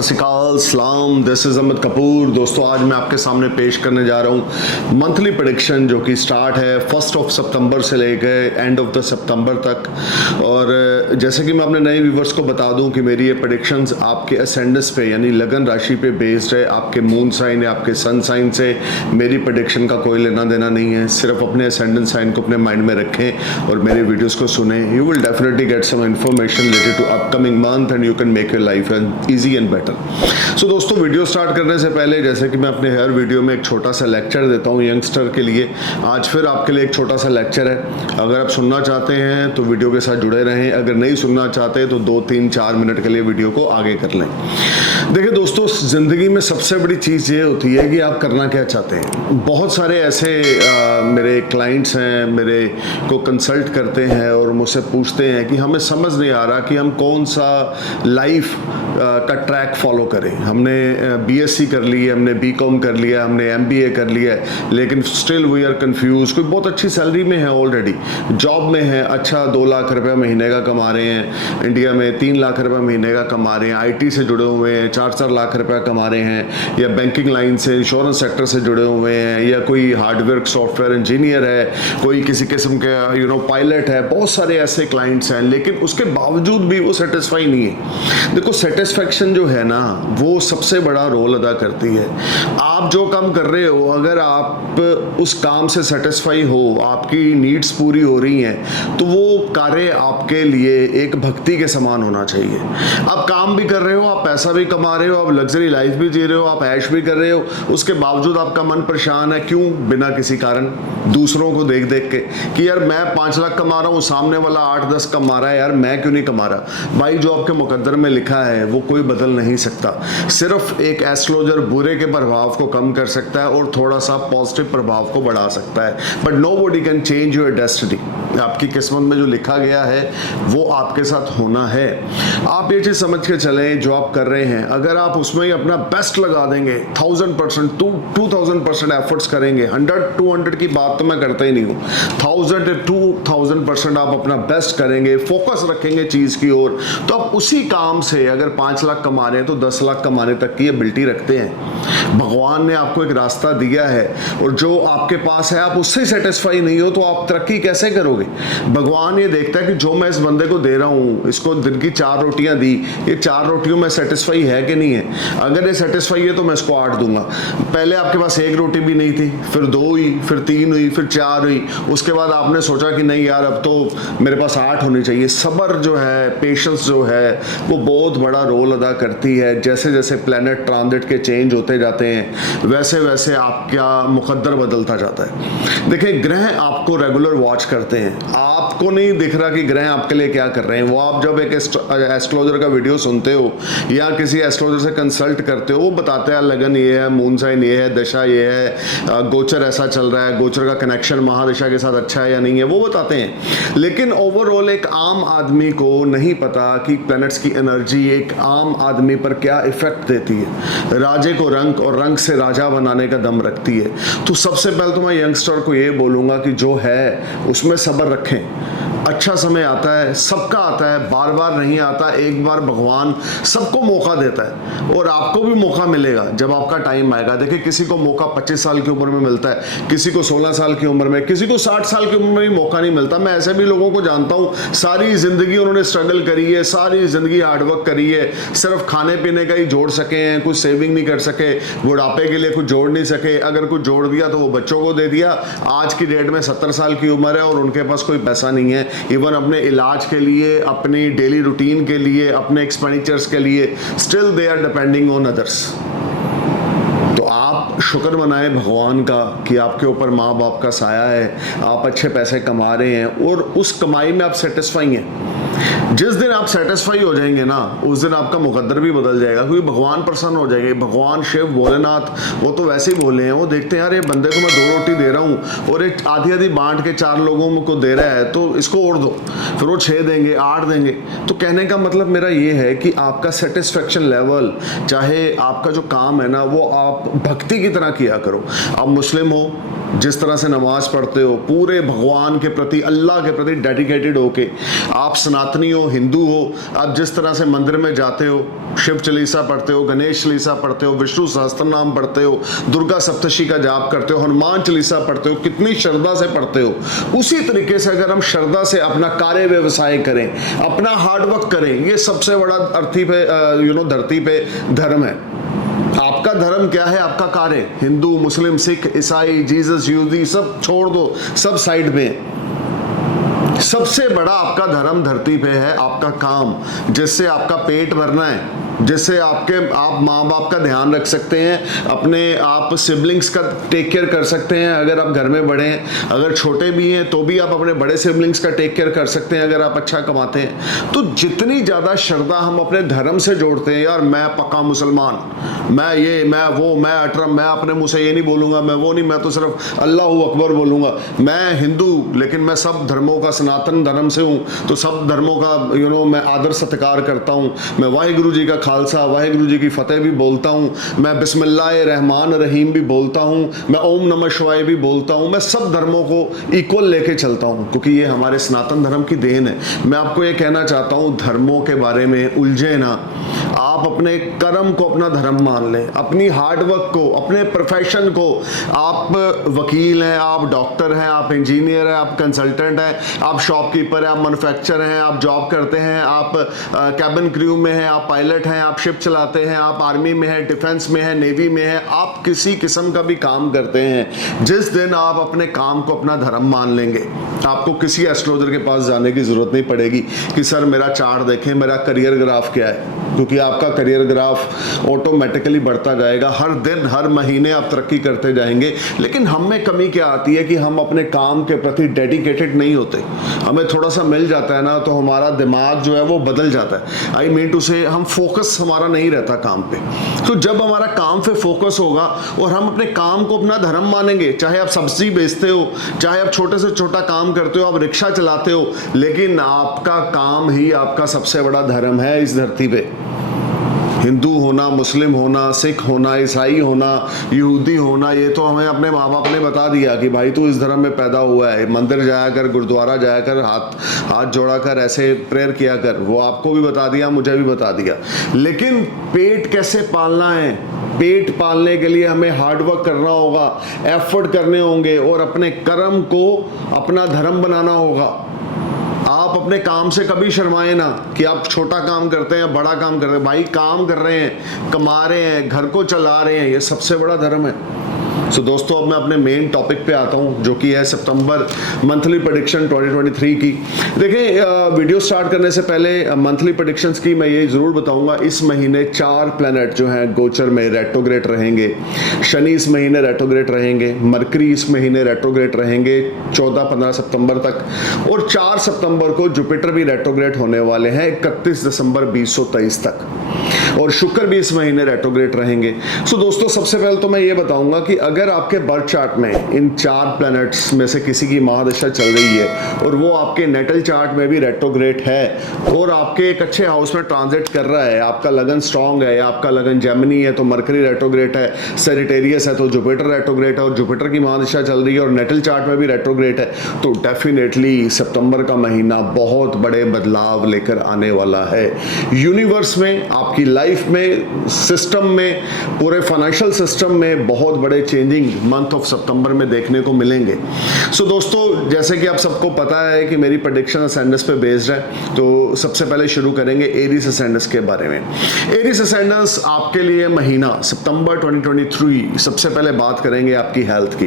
सत श्री अकाल, सलाम, दिस इज़ अमित कपूर। दोस्तों आज मैं आपके सामने पेश करने जा रहा हूँ मंथली प्रेडिक्शन जो कि स्टार्ट है 1 सितंबर से लेकर एंड ऑफ द सितंबर तक। और जैसे कि मैं अपने नए व्यूवर्स को बता दूं कि मेरी ये प्रेडिक्शंस आपके असेंडेंस पे यानी लगन राशि पे बेस्ड है। आपके मून साइन या आपके सन साइन से मेरी प्रेडिक्शन का कोई लेना देना नहीं है। सिर्फ अपने असेंडेंट साइन को अपने माइंड में रखें और मेरे वीडियोज़ को सुने। You will definitely get some information related to upcoming month and you can make your life easy and better. So दोस्तों वीडियो स्टार्ट करने से पहले जैसे कि मैं अपने हर वीडियो में एक छोटा सा लेक्चर देता हूँ यंगस्टर के लिए, आज फिर आपके लिए एक छोटा सा लेक्चर है। अगर आप सुनना चाहते हैं तो वीडियो के साथ जुड़े रहें, अगर नहीं सुनना चाहते तो 2-3-4 मिनट के लिए वीडियो को आगे कर लें। देखिए दोस्तों, ज़िंदगी में सबसे बड़ी चीज़ ये होती है कि आप करना क्या चाहते हैं। बहुत सारे ऐसे मेरे क्लाइंट्स हैं, मेरे को कंसल्ट करते हैं और मुझसे पूछते हैं कि हमें समझ नहीं आ रहा कि हम कौन सा लाइफ का ट्रैक फॉलो करें। हमने बीएससी कर ली है, हमने बीकॉम कर लिया, हमने एमबीए कर लिया है, लेकिन स्टिल वी आर कंफ्यूज। कोई बहुत अच्छी सैलरी में है, ऑलरेडी जॉब में है, अच्छा 2 लाख रुपये महीने का कमा रहे हैं, इंडिया में 3 लाख रुपये महीने का कमा रहे हैं, आईटी से जुड़े हुए हैं, 4-4 लाख रुपये कमा रहे हैं, या बैंकिंग लाइन से, इंश्योरेंस सेक्टर से जुड़े हुए हैं, या कोई हार्डवेयर सॉफ्टवेयर इंजीनियर है, कोई किसी किस्म के पायलट है। बहुत सारे ऐसे क्लाइंट्स हैं, लेकिन उसके बावजूद भी वो सेटिस्फाई नहीं है। देखो सेटिस्फैक्शन जो है ना वो सबसे बड़ा रोल अदा करती है। आप जो काम कर रहे हो, अगर आप उस काम से सेटिस्फाई हो, आपकी नीड्स पूरी हो रही हैं, तो वो कार्य आपके लिए एक भक्ति के समान होना चाहिए। आप काम भी कर रहे हो, आप पैसा भी कमा रहे हो, आप लग्जरी लाइफ भी जी रहे हो, आप ऐश भी कर रहे हो, उसके बावजूद आपका मन परेशान है। क्यों? बिना किसी कारण, दूसरों को देख देख के कि यार मैं 5 लाख कमा रहा हूँ, सामने वाला 8-10 कमा रहा है, यार मैं क्यों नहीं कमा रहा। भाई जो आपके मुकद्दर में लिखा है वो कोई बदल नहीं सकता। सिर्फ एक एस्ट्रोलॉजर बुरे के प्रभाव को कम कर सकता है और थोड़ा सा पॉजिटिव प्रभाव को बढ़ा सकता है, but nobody can change your destiny. आपकी किस्मत में जो लिखा गया है वो आपके साथ होना है। आप ये चीज़ समझ के चलें, जो आप कर रहे हैं अगर आप उसमें ही अपना बेस्ट लगा देंगे, 1000%, 2000% एफर्ट्स करेंगे, 100-200 की बात तो मैं करता ही नहीं हूँ, 1000-2000% आप अपना बेस्ट करेंगे, फोकस रखेंगे चीज़ की ओर, तो आप उसी काम से अगर 5 लाख कमा रहे हैं तो 10 लाख कमाने तक की एबिलिटी रखते हैं। भगवान ने आपको एक रास्ता दिया है और जो आपके पास है आप उससे सेटिस्फाई नहीं हो तो आप तरक्की कैसे करोगे। भगवान ये देखता है कि जो मैं इस बंदे को दे रहा हूँ, इसको दिन की 4 रोटियां दी, ये 4 रोटियों में सेटिस्फाई है कि नहीं है। अगर ये सेटिस्फाई है तो मैं इसको 8 दूंगा। पहले आपके पास 1 रोटी भी नहीं थी, फिर 2 हुई, फिर 3 हुई, फिर 4 हुई, उसके बाद आपने सोचा कि नहीं यार अब तो मेरे पास 8 होनी चाहिए। सब्र जो है, पेशेंस जो है, वो बहुत बड़ा रोल अदा करती है। जैसे जैसे प्लैनेट ट्रांजिट के चेंज होते जाते हैं वैसे वैसे आपका मुकद्दर बदलता जाता है। देखिए ग्रह आपको रेगुलर वॉच करते हैं, आपको नहीं दिख रहा कि ग्रह आपके लिए क्या कर रहे हैं। वो आप जब एक एस्ट्रोलॉजर का वीडियो सुनते हो या किसी एस्ट्रोलॉजर से कंसल्ट करते हो, वो बताते हैं लगन ये है, मून साइन ये है, दशा ये है, गोचर ऐसा चल रहा है, गोचर का कनेक्शन महादशा के साथ अच्छा है या नहीं है, वो बताते हैं। लेकिन ओवरऑल एक आम आदमी को नहीं पता कि प्लैनेट्स की एनर्जी एक आम आदमी पर क्या इफेक्ट देती है। राजे को रंग और रंग से राजा बनाने का दम रखती है। तो सबसे पहले तो मैं यंगस्टर को ये बोलूँगा कि जो है उसमें सब्र रखें। अच्छा समय आता है, सबका आता है, बार बार नहीं आता। एक बार भगवान सबको मौका देता है और आपको भी मौका मिलेगा जब आपका टाइम आएगा। देखिए किसी को मौका 25 साल की उम्र में मिलता है, किसी को 16 साल की उम्र में, किसी को 60 साल की उम्र में भी मौका नहीं मिलता। मैं ऐसे भी लोगों को जानता हूँ, सारी जिंदगी उन्होंने स्ट्रगल करी है, सारी जिंदगी हार्डवर्क करी है, सिर्फ खाने पीने का ही जोड़ सके हैं, कुछ सेविंग नहीं कर सके, बुढ़ापे के लिए कुछ जोड़ नहीं सके। अगर कुछ जोड़ दिया तो वो बच्चों को दे दिया। आज की डेट में 70 साल की उम्र है और उनके पास कोई पैसा नहीं है, इवन अपने इलाज के लिए, अपनी डेली रूटीन के लिए, अपने एक्सपेंडिचर्स के लिए। Still they are depending on others. तो आप शुक्र मनाएं भगवान का कि आपके ऊपर माँ बाप का साया है, आप अच्छे पैसे कमा रहे हैं और उस कमाई में आप सेटिस्फाई हैं। जिस दिन आप सेटिस्फाई हो जाएंगे ना, उस दिन आपका मुकद्दर भी बदल जाएगा, क्योंकि भगवान प्रसन्न हो जाएंगे। भगवान शिव भोलेनाथ वो तो वैसे ही बोले हैं, वो देखते हैं यार ये बंदे को मैं 2 रोटी दे रहा हूँ और एक आधी आधी बांट के 4 लोगों को दे रहा है, तो इसको और दो। फिर वो 6 देंगे, 8 देंगे। तो कहने का मतलब मेरा ये है कि आपका सेटिस्फेक्शन लेवल, चाहे आपका जो काम है ना वो आप भक्ति की तरह किया करो। आप मुस्लिम हो, जिस तरह से नमाज पढ़ते हो, पूरे भगवान के प्रति, अल्लाह के प्रति डेडिकेटेड होके, आप सनातनी हो, हिंदू हो, आप जिस तरह से मंदिर में जाते हो, शिव चालीसा पढ़ते हो, गणेश चालीसा पढ़ते हो, विष्णु सहस्त्र नाम पढ़ते हो, दुर्गा सप्तशी का जाप करते हो, हनुमान चालीसा पढ़ते हो, कितनी श्रद्धा से पढ़ते हो, उसी तरीके से अगर हम श्रद्धा से अपना कार्य व्यवसाय करें, अपना हार्डवर्क करें, ये सबसे बड़ा धरती पे धर्म है। आपका धर्म क्या है? आपका कार्य। हिंदू, मुस्लिम, सिख, ईसाई, जीसस, यहूदी सब छोड़ दो, सब साइड में। सबसे बड़ा आपका धर्म धरती पे है आपका काम, जिससे आपका पेट भरना है, जिससे आप माँ बाप का ध्यान रख सकते हैं, अपने आप सिबलिंग्स का टेक केयर कर सकते हैं अगर आप घर में बड़े हैं, अगर छोटे भी हैं तो भी आप अपने बड़े सिबलिंग्स का टेक केयर कर सकते हैं अगर आप अच्छा कमाते हैं। तो जितनी ज़्यादा श्रद्धा हम अपने धर्म से जोड़ते हैं, यार मैं पक्का मुसलमान, मैं ये, मैं वो, मैं अटरम, मैं अपने मुँह से ये नहीं बोलूँगा, मैं वो नहीं, मैं तो सिर्फ अल्लाह अकबर बोलूँगा, मैं हिंदू लेकिन मैं सब धर्मों का, सनातन धर्म से हूँ तो सब धर्मों का मैं आदर सत्कार करता हूँ, मैं वाहिगुरु जी का खालसा, वाहिगुरु जी की फतेह भी बोलता हूँ, मैं बिस्मिल्लाह रहमान रहीम भी बोलता हूँ, मैं ओम नमः शिवाय भी बोलता हूँ, मैं सब धर्मों को इक्वल लेके चलता हूँ क्योंकि ये हमारे सनातन धर्म की देन है। मैं आपको ये कहना चाहता हूँ, धर्मों के बारे में उलझे ना, आप अपने कर्म को अपना धर्म मान लें, अपनी हार्डवर्क को, अपने प्रोफेशन को। आप वकील हैं, आप डॉक्टर हैं, आप इंजीनियर हैं, आप कंसल्टेंट हैं, आप शॉपकीपर हैं, आप मैन्युफैक्चरर हैं, आप जॉब करते हैं, आप कैबिन क्रू में हैं, आप पायलट हैं, आप शिप चलाते हैं, आप आर्मी में हैं, डिफेंस में हैं, नेवी में हैं, आप किसी किस्म का भी काम करते हैं, जिस दिन आप अपने काम को अपना धर्म मान लेंगे, आपको किसी एस्ट्रोलॉजर के पास जाने की जरूरत नहीं पड़ेगी कि सर मेरा चार्ट देखें, मेरा करियर ग्राफ क्या है, क्योंकि आपका करियर ग्राफ ऑटोमेटिकली बढ़ता जाएगा। हर दिन, हर महीने आप तरक्की करते जाएंगे। लेकिन हम में कमी क्या आती है कि हम अपने काम के प्रति डेडिकेटेड नहीं होते। हमें थोड़ा सा मिल जाता है ना तो हमारा दिमाग जो है वो बदल जाता है। आई मीन टू से हम फोकस हमारा नहीं रहता काम पे। तो जब हमारा काम पे फोकस होगा और हम अपने काम को अपना धर्म मानेंगे, चाहे आप सब्जी बेचते हो, चाहे आप छोटे से छोटा काम करते हो, आप रिक्शा चलाते हो, लेकिन आपका काम ही आपका सबसे बड़ा धर्म है इस धरती पे। हिंदू होना, मुस्लिम होना, सिख होना, ईसाई होना, यहूदी होना, ये तो हमें अपने माँ बाप ने बता दिया कि भाई तू इस धर्म में पैदा हुआ है, मंदिर जाया कर, गुरुद्वारा जाया कर, हाथ जोड़ा कर, ऐसे प्रेयर किया कर। वो आपको भी बता दिया, मुझे भी बता दिया। लेकिन पेट कैसे पालना है, पेट पालने के लिए हमें हार्डवर्क करना होगा, एफर्ट करने होंगे और अपने कर्म को अपना धर्म बनाना होगा। आप अपने काम से कभी शर्माए ना कि आप छोटा काम करते हैं, बड़ा काम कर रहे हैं। भाई काम कर रहे हैं, कमा रहे हैं, घर को चला रहे हैं, ये सबसे बड़ा धर्म है। सो दोस्तों, अब मैं अपने मेन टॉपिक पे आता हूँ जो कि है सितंबर मंथली प्रेडिक्शन 2023 की। देखिए, वीडियो स्टार्ट करने से पहले मंथली प्रेडिक्शंस की मैं ये ज़रूर बताऊंगा, इस महीने 4 प्लैनेट जो हैं गोचर में रेट्रोग्रेड रहेंगे। शनि इस महीने रेट्रोग्रेड रहेंगे, मरकरी इस महीने रेट्रोग्रेड रहेंगे 14-15 सितंबर तक, और 4 सितंबर को जुपिटर भी रेट्रोग्रेड होने वाले हैं 31 दिसंबर 2023 तक, और शुक्र भी इस महीने रेट्रोग्रेड रहेंगे। सो दोस्तों, सबसे पहले तो मैं ये बताऊंगा कि अगर आपके बर्थ चार्ट में इन 4 प्लैनेट्स में से किसी की महादशा चल रही है और वो आपके नेटल चार्ट में भी रेट्रोग्रेड है और आपके एक अच्छे हाउस में ट्रांजिट कर रहा है, आपका लगन स्ट्रांग है, आपका लगन जेमिनी है तो मरकरी रेट्रोग्रेड है, सेजिटेरियस है तो जुपिटर रेट्रोग्रेड है और जुपिटर की महादशा चल रही है और नेटल चार्ट में भी रेट्रोग्रेड है, तो डेफिनेटली सितंबर का महीना बहुत बड़े बदलाव लेकर आने वाला है। यूनिवर्स में, आपकी लाइफ में, सिस्टम में, पूरे फाइनेंशियल सिस्टम में बहुत बड़े चेंजिंग मंथ ऑफ सितंबर में देखने को मिलेंगे। सो दोस्तों, जैसे कि आप सबको पता है कि मेरी प्रेडिक्शन असेंडेंस पे बेस्ड है, तो सबसे पहले शुरू करेंगे एरीज असेंडेंस के बारे में। एरीज असेंडेंस आपके लिए महीना सितंबर 2023, सबसे पहले बात करेंगे आपकी हेल्थ की।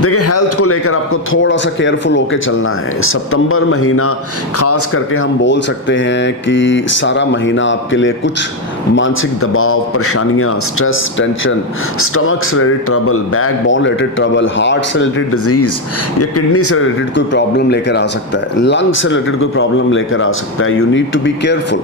देखिए, हेल्थ को लेकर आपको थोड़ा सा केयरफुल होकर चलना है। सितंबर महीना खास करके हम बोल सकते हैं कि सारा महीना आपके लिए कुछ मानसिक दबाव, परेशानियां, स्ट्रेस, टेंशन, स्टमक से related trouble, back back bone related trouble, heart से रिलेटेड डिजीज या किडनी से रिलेटेड कोई प्रॉब्लम लेकर आ सकता है, लंग से रिलेटेड कोई प्रॉब्लम लेकर आ सकता है। You need to be careful.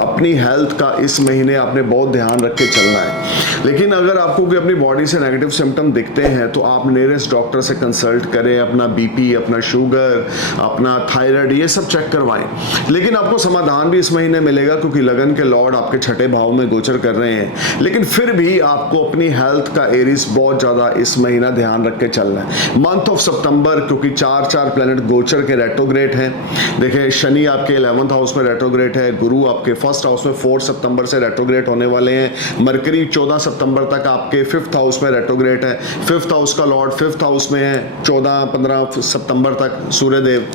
अपनी हेल्थ का इस महीने आपने बहुत ध्यान रख के चलना है। लेकिन अगर आपको कोई अपनी बॉडी से नेगेटिव सिम्टम दिखते हैं तो आप नियरेस्ट डॉक्टर से कंसल्ट करें, अपना बीपी, अपना शुगर, अपना थायराइड, ये सब चेक करवाएं। लेकिन आपको समाधान भी इस महीने मिलेगा क्योंकि लगन के लॉर्ड आपके छठे भाव में गोचर कर रहे हैं। लेकिन फिर भी आपको अपनी हेल्थ का एरिस बहुत ज्यादा इस महीना ध्यान रख के चलना है। मंथ ऑफ सितंबर, क्योंकि 4 प्लैनेट गोचर के रेट्रोग्रेड हैं। देखिए, शनि आपके 11th हाउस में रेट्रोग्रेड है, गुरु आपके फर्स्ट हाउस में 4 सितंबर से रेट्रोग्रेड होने वाले हैं, मरकरी 14 सितंबर तक आपके 5th हाउस में रेट्रोग्रेड है। 5th हाउस का लॉर्ड 5th हाउस में है 14-15 सितंबर तक सूर्यदेव,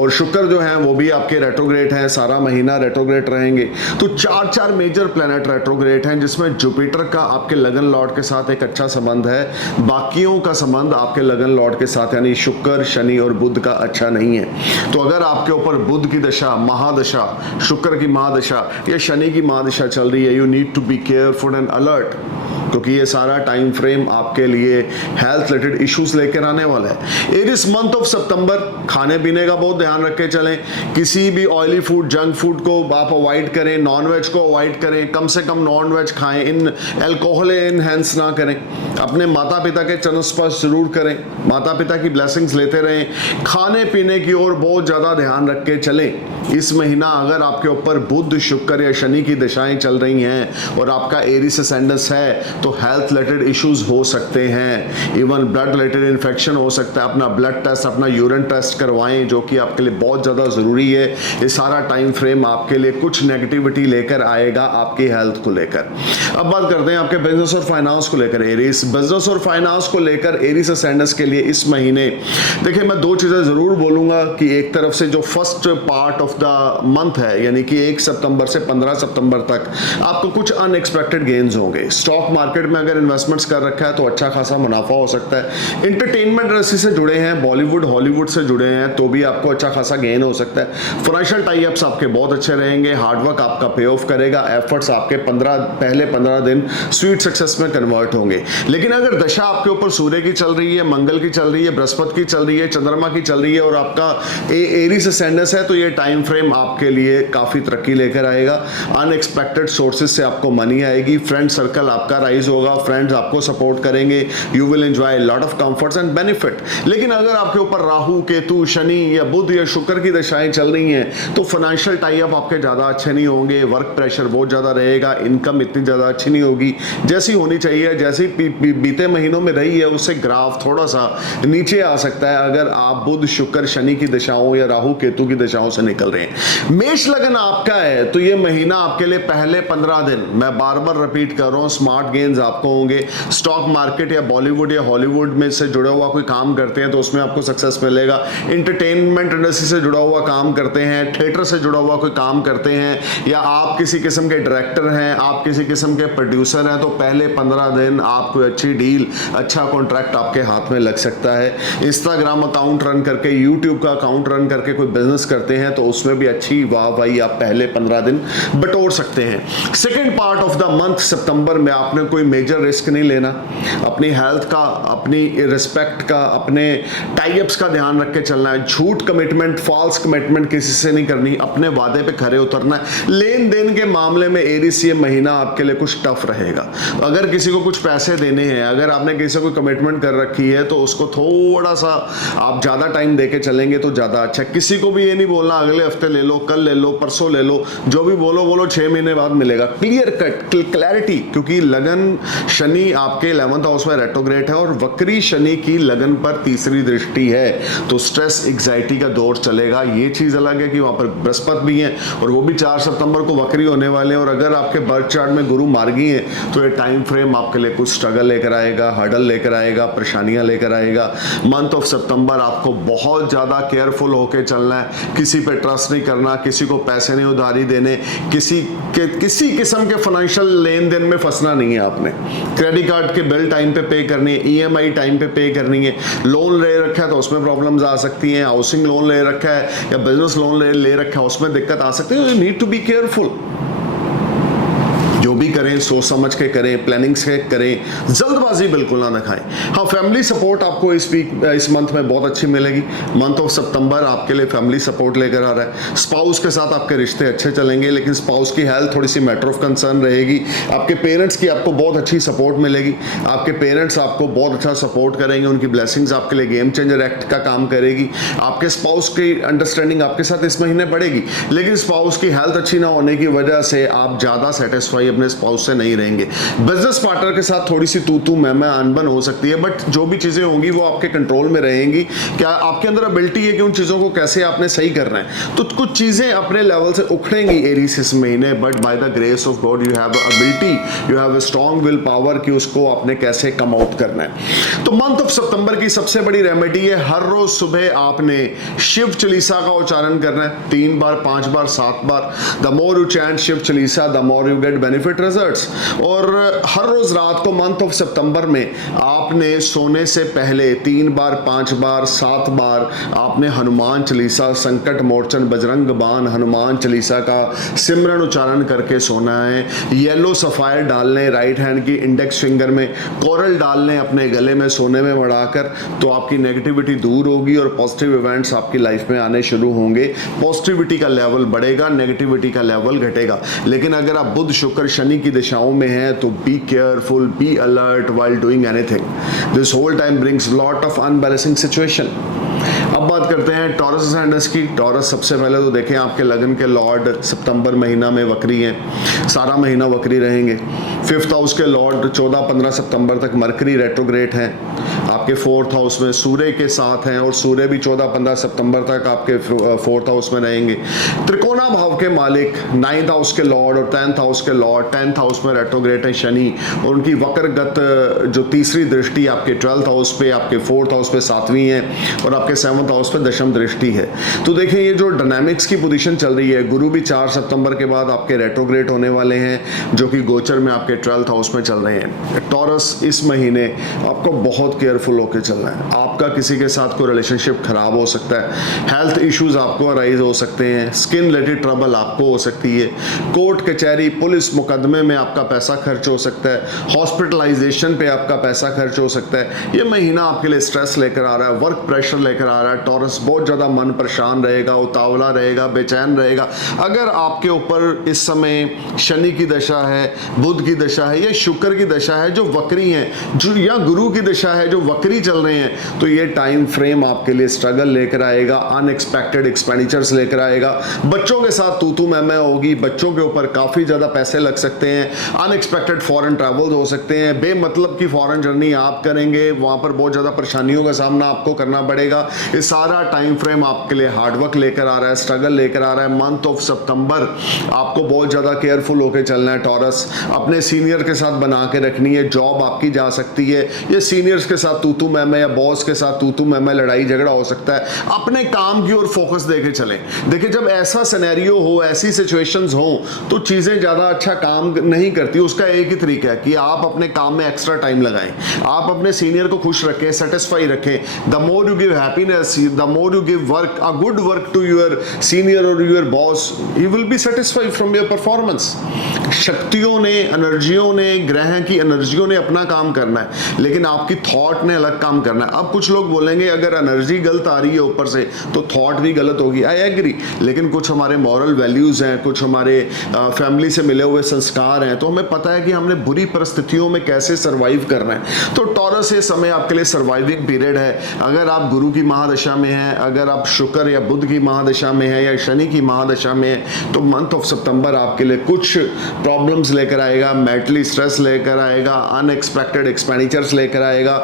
और शुक्र जो है वो भी आपके रेट्रोग्रेड हैं, सारा महीना रेट्रोग्रेड रहेंगे। तो 4 मेजर प्लैनेट रेट्रोग्रेड हैं, जिसमें जुपिटर का आपके लगन लॉर्ड के साथ एक अच्छा संबंध है, बाकियों का संबंध आपके लगन लॉर्ड के साथ यानी शुक्र, शनि और बुध का अच्छा नहीं है। तो अगर आपके ऊपर बुध की दशा, महादशा, शुक्र की महादशा या शनि की महादशा चल रही है, you need to be careful and alert, क्योंकि ये सारा टाइम फ्रेम आपके लिए हेल्थ रिलेटेड इश्यूज लेकर आने वाला है। एरिस मंथ ऑफ सितंबर, खाने पीने का बहुत ध्यान रख के चलें। किसी भी ऑयली फूड, जंक फूड को आप अवॉइड करें, नॉनवेज को अवॉइड करें, कम से कम नॉनवेज खाएं, इन एल्कोहल इनहेंस ना करें। अपने माता पिता के चरण स्पर्श जरूर करें, माता पिता की ब्लेसिंग्स लेते रहें। खाने पीने की ओर बहुत ज़्यादा ध्यान रख के चलें। इस महीना अगर आपके ऊपर बुध, शुक्र या शनि की दशाएं चल रही हैं और आपका एरिस असेंडेंस है तो हेल्थ रिलेटेड इश्यूज हो सकते हैं, इवन ब्लड रिलेटेड इन्फेक्शन हो सकता है। अपना ब्लड टेस्ट, अपना यूरिन टेस्ट करवाएं, जो कि आपके लिए बहुत ज़्यादा ज़रूरी है। ये सारा टाइम फ्रेम आपके लिए कुछ नेगेटिविटी लेकर आएगा आपकी हेल्थ को लेकर। अब बात करते हैं आपके बिजनेस और फाइनेंस को लेकर। एरिस बिजनेस और फाइनेंस को लेकर एरिस असेंडेंस के लिए इस महीने देखिए, मैं 2 चीज़ें ज़रूर बोलूँगा कि एक तरफ से जो first part of the month है, यानी कि 1 सितंबर से 15 सितंबर तक आपको कुछ अनएक्सपेक्टेड गेन्स होंगे। स्टॉक मार्केट में अगर इन्वेस्टमेंट्स कर रखा है तो अच्छा खासा मुनाफा हो सकता है। एंटरटेनमेंट इंडस्ट्री से जुड़े हैं, बॉलीवुड, हॉलीवुड से जुड़े हैं तो भी आपको अच्छा खासा गेन हो सकता है। फाइनेंशियल टाई अप्स आपके बहुत अच्छे रहेंगे, हार्डवर्क आपका पे ऑफ करेगा, एफर्ट्स आपके पहले 15 दिन स्वीट सक्सेस में कन्वर्ट होंगे। लेकिन अगर दशा आपके ऊपर सूर्य की चल रही है, मंगल की चल रही है, बृहस्पति की चल रही है, चंद्रमा की चल रही है और आपका एरिस असेंडेंस है, तो ये टाइम फ्रेम आपके लिए काफी तरक्की लेकर आएगा। अनएक्सपेक्टेड सोर्सेज से आपको मनी आएगी, फ्रेंड सर्कल आपका राइज होगा, फ्रेंड्स आपको सपोर्ट करेंगे, you will enjoy lot of comforts and benefit. लेकिन अगर आपके ऊपर राहु, केतु, शनि या बुध या शुक्र की दशाएं चल रही हैं तो फाइनेंशियल टाई अप आपके ज्यादा अच्छे नहीं होंगे, वर्क प्रेशर बहुत ज्यादा रहेगा, इनकम इतनी ज्यादा अच्छी नहीं होगी जैसी होनी चाहिए, जैसी बीते महीनों में रही है उससे ग्राफ थोड़ा सा नीचे आ सकता है अगर आप बुध, शुक्र, शनि की दशाओं या राहु, केतु की दशाओं से निकल रहे हैं। मेष लगन आपका है तो ये महीना आपके लिए पहले 15 दिन, मैं बार बार रिपीट कर रहा हूं, स्मार्ट गेन्स आपको होंगे। स्टॉक मार्केट या बॉलीवुड या हॉलीवुड में से जुड़ा हुआ कोई काम करते हैं तो उसमें आपको सक्सेस मिलेगा। एंटरटेनमेंट इंडस्ट्री से जुड़ा हुआ काम करते हैं, थिएटर से जुड़ा हुआ कोई काम करते हैं, या आप किसी किस्म के डायरेक्टर हैं, आप किसी किस्म के प्रोड्यूसर हैं, तो पहले 15 दिन आपको अच्छी डील, अच्छा कॉन्ट्रैक्ट आपके हाथ में लग सकता है। इंस्टाग्राम अकाउंट रन करके, यूट्यूब का अकाउंट रन करके कोई बिजनेस करते हैं तो उसमें भी अच्छी वाहवाही आप पहले 15 दिन बटोर सकते हैं। Second part of the month सितंबर में आपने कोई मेजर रिस्क नहीं लेना। अपनी हेल्थ का, अपनी रिस्पेक्ट का, अपने टाई अप्स का ध्यान रख के चलना है। झूठ कमिटमेंट, फॉल्स कमिटमेंट किसी से नहीं करनी, अपने वादे पे खरे उतरना है। लेन देन के मामले में एरिस ये महीना आपके लिए कुछ टफ रहेगा। अगर किसी को कुछ पैसे देने हैं, अगर आपने किसी को कमिटमेंट कर रखी है तो उसको थोड़ा सा आप ज्यादा टाइम देके चलेंगे तो ज्यादा अच्छा। किसी को भी ये नहीं बोलना अगले हफ्ते ले लो, कल ले लो, परसों ले लो, जो भी बोलो 6 महीने बाद मिलेगा। क्लियर कट क्लैरिटी, क्योंकि लगन शनि आपके 11th हाउस में रेट्रोग्रेड है और वक्री शनि की लगन पर तीसरी दृष्टि है, तो स्ट्रेस एग्जाइटी का दौर चलेगा। ये चीज अलग है कि वहां पर बृहस्पति भी है और वो भी 4 सितंबर को वक्री होने वाले हैं, और अगर आपके बर्थ चार्ट में गुरु मार्गी है तो ये टाइम फ्रेम आपके लिए कुछ स्ट्रगल लेकर आएगा, हर्डल लेकर आएगा, परेशानियां लेकर आएगा। मंथ ऑफ सितंबर आपको बहुत ज्यादा केयरफुल होकर चलना है, किसी पे ट्रस्ट नहीं करना, किसी को पैसे नहीं उधारी देने, किसी किस्म के फाइनेंशियल लेन देन में फंसना नहीं है आपने। क्रेडिट कार्ड के बिल टाइम पे करनी है, ईएमआई टाइम पे करनी है। लोन ले रखा है तो उसमें प्रॉब्लम्स आ सकती हैं, हाउसिंग लोन ले रखा है या बिजनेस लोन ले रखा है उसमें दिक्कत आ सकती है। You need to be careful. जो भी करें, सोच समझ के करें, प्लानिंग से करें, जल्दबाजी बिल्कुल ना दिखाएं। हाँ, फैमिली सपोर्ट आपको इस मंथ में बहुत अच्छी मिलेगी। मंथ ऑफ सितंबर आपके लिए फैमिली सपोर्ट लेकर आ रहा है। स्पाउस के साथ आपके रिश्ते अच्छे चलेंगे, लेकिन स्पाउस की हेल्थ थोड़ी सी मैटर ऑफ कंसर्न रहेगी। आपके पेरेंट्स की आपको बहुत अच्छी सपोर्ट मिलेगी। आपके पेरेंट्स आपको बहुत अच्छा सपोर्ट करेंगे, उनकी ब्लेसिंग्स आपके लिए गेम चेंजर एक्ट का काम करेगी। आपके स्पाउस की अंडरस्टैंडिंग आपके साथ इस महीने बढ़ेगी, लेकिन स्पाउस की हेल्थ अच्छी ना होने की वजह से आप ज़्यादा सेटिस्फाई अपने स्पाउस से नहीं रहेंगे। बिजनेस पार्टनर के साथ थोड़ी सी तू मैं अनबन हो सकती है, बट जो भी चीज़ें होंगी वो आपके कंट्रोल में रहेंगी। क्या आपके अंदर एबिलिटी है कि उन चीज़ों को कैसे आपने सही करना है, तो कुछ चीज़ें अपने लेवल से उखड़ेंगी एरीज इस महीने, but by the grace of God you have ability, you have a strong will power कि उसको आपने कैसे कम आउट करना है। तो मंथ ऑफ सितंबर की सबसे बड़ी रेमेडी है, हर रोज सुबह आपने शिव चालीसा का उच्चारण करना है 3 बार, 5 बार, 7 बार। The more you chant Shiv Chalisa the more you get benefit results. और हर रोज रात को मंथ ऑफ सितंबर में आपने सोने से पहले 3 बार, 5 बार, 7 बार आपने हनुमान चालीसा, संकट मोचन, बजरंग बाण, हनुमान चालीसा का सिमरन उच्चारण करके सोना है। येलो सफायर डालने राइट हैंड की इंडेक्स फिंगर में, कोरल डालने अपने गले में सोने में मढ़ाकर, तो आपकी नेगेटिविटी दूर होगी और पॉजिटिव इवेंट्स आपकी लाइफ में आने शुरू होंगे। पॉजिटिविटी का लेवल बढ़ेगा, नेगेटिविटी का लेवल घटेगा। लेकिन अगर आप बुध, शुक्र, शनि की दिशाओं में हैं तो be careful, be alert while doing anything. This whole time brings lot of unbalancing situation. अब बात करते हैं टॉरस एंडस की। टॉरस सबसे पहले तो देखें आपके लगन के लॉर्ड सितंबर महीना में वक्री हैं, सारा महीना वक्री रहेंगे। 5th हाउस के लॉर्ड 14-15 सितंबर तक मरकरी रेट्रोग्रेड हैं, आपके 4th हाउस में सूर्य के साथ हैं, और सूर्य भी 14-15 सितंबर तक आपके 4th हाउस में रहेंगे। त्रिकोणा भाव के मालिक 9th हाउस के लॉर्ड और 10th हाउस के लॉर्ड 10th हाउस में रेट्रोग्रेड है शनि, और उनकी वक्रगत जो तीसरी दृष्टि आपके 12th हाउस पे, आपके 4th हाउस पे 7वीं है, और आपके 7th हाउस पे दशम दृष्टि है। तो देखिए ये जो डायनामिक्स की पोजीशन चल रही है, गुरु भी 4 सितंबर के बाद आपके रेट्रोग्रेड होने वाले हैं, जो कि गोचर में आपके 12th हाउस में चल रहे हैं। टॉरस इस महीने आपको बहुत केयरफुल होकर चलना है। आपका किसी के साथ कोई रिलेशनशिप खराब हो सकता है, हेल्थ इश्यूज आपको अराइज हो सकते हैं, स्किन रिलेटेड ट्रबल आपको हो सकती है, कोर्ट कचहरी पुलिस मुकदमे में आपका पैसा खर्च हो सकता है, हॉस्पिटलाइजेशन पे आपका पैसा खर्च हो सकता है। ये महीना आपके लिए स्ट्रेस लेकर आ रहा है, वर्क प्रेशर लेकर आ रहा है। टॉरस बहुत ज़्यादा मन परेशान रहेगा, उतावला रहेगा, बेचैन रहेगा। अगर आपके ऊपर इस समय शनि की दशा है, बुध की दशा है, या शुक्र की दशा है जो वक्री हैं, जो या गुरु की दशा है जो वक्री चल रहे हैं, तो ये टाइम फ्रेम आपके लिए स्ट्रगल लेकर आएगा, अनएक्सपेक्टेड एक्सपेंडिचर्स लेकर आएगा। बच्चों के साथ तू मैं होगी, बच्चों के ऊपर काफ़ी ज़्यादा पैसे लग सकते हैं, अनएक्सपेक्टेड फॉरेन ट्रैवल हो सकते हैं, बेमतलब की फॉरेन जर्नी आप करेंगे, वहाँ पर बहुत ज़्यादा परेशानियों का सामना आपको करना पड़ेगा। ये सारा टाइम फ्रेम आपके लिए हार्डवर्क लेकर आ रहा है, स्ट्रगल लेकर आ रहा है। मंथ ऑफ सितंबर आपको बहुत ज़्यादा केयरफुल होकर चलना है। टॉरस अपने सीनियर के साथ बना के रखनी है, जॉब आपकी जा सकती है, ये सीनियर्स के साथ तू मैं या बॉस के साथ तू मैं लड़ाई झगड़ा हो सकता है। अपने काम की ओर फोकस देके चलें। देखिए जब ऐसा सिनेरियो हो, ऐसी सिचुएशंस हो, तो चीज़ें ज़्यादा अच्छा काम नहीं करती। उसका एक ही तरीका है कि आप अपने काम में एक्स्ट्रा टाइम लगाएं, आप अपने सीनियर को खुश रखें, सेटिस्फाई रखें। The more you give happiness, the more you give work, a good work to your senior और your boss, you will be satisfied from your performance. शक्तियों ने, एनर्जियों ने, ग्रह की एनर्जियों ने अपना काम करना है, लेकिन आपकी थॉट ने अलग काम करना है। अब कुछ लोग बोलेंगे अगर एनर्जी गलत आ रही है ऊपर से तो थॉट भी गलत होगी। आई एग्री, लेकिन कुछ हमारे मॉरल वैल्यूज हैं, कुछ हमारे फैमिली से मिले हुए संस्कार हैं, तो हमें पता है कि हमने बुरी परिस्थितियों में कैसे सर्वाइव करना है। तो टॉरस ये समय आपके लिए सर्वाइविंग पीरियड है। अगर आप गुरु की महादशा में हैं, अगर आप शुक्र या बुध की महादशा में हैं, या शनि की महादशा में हैं, तो मंथ ऑफ सितंबर आपके लिए कुछ प्रॉब्लम्स लेकर आएगा, मेंटली स्ट्रेस लेकर आएगा, अनएक्सपेक्टेड एक्सपेंडिचर्स लेकर आएगा,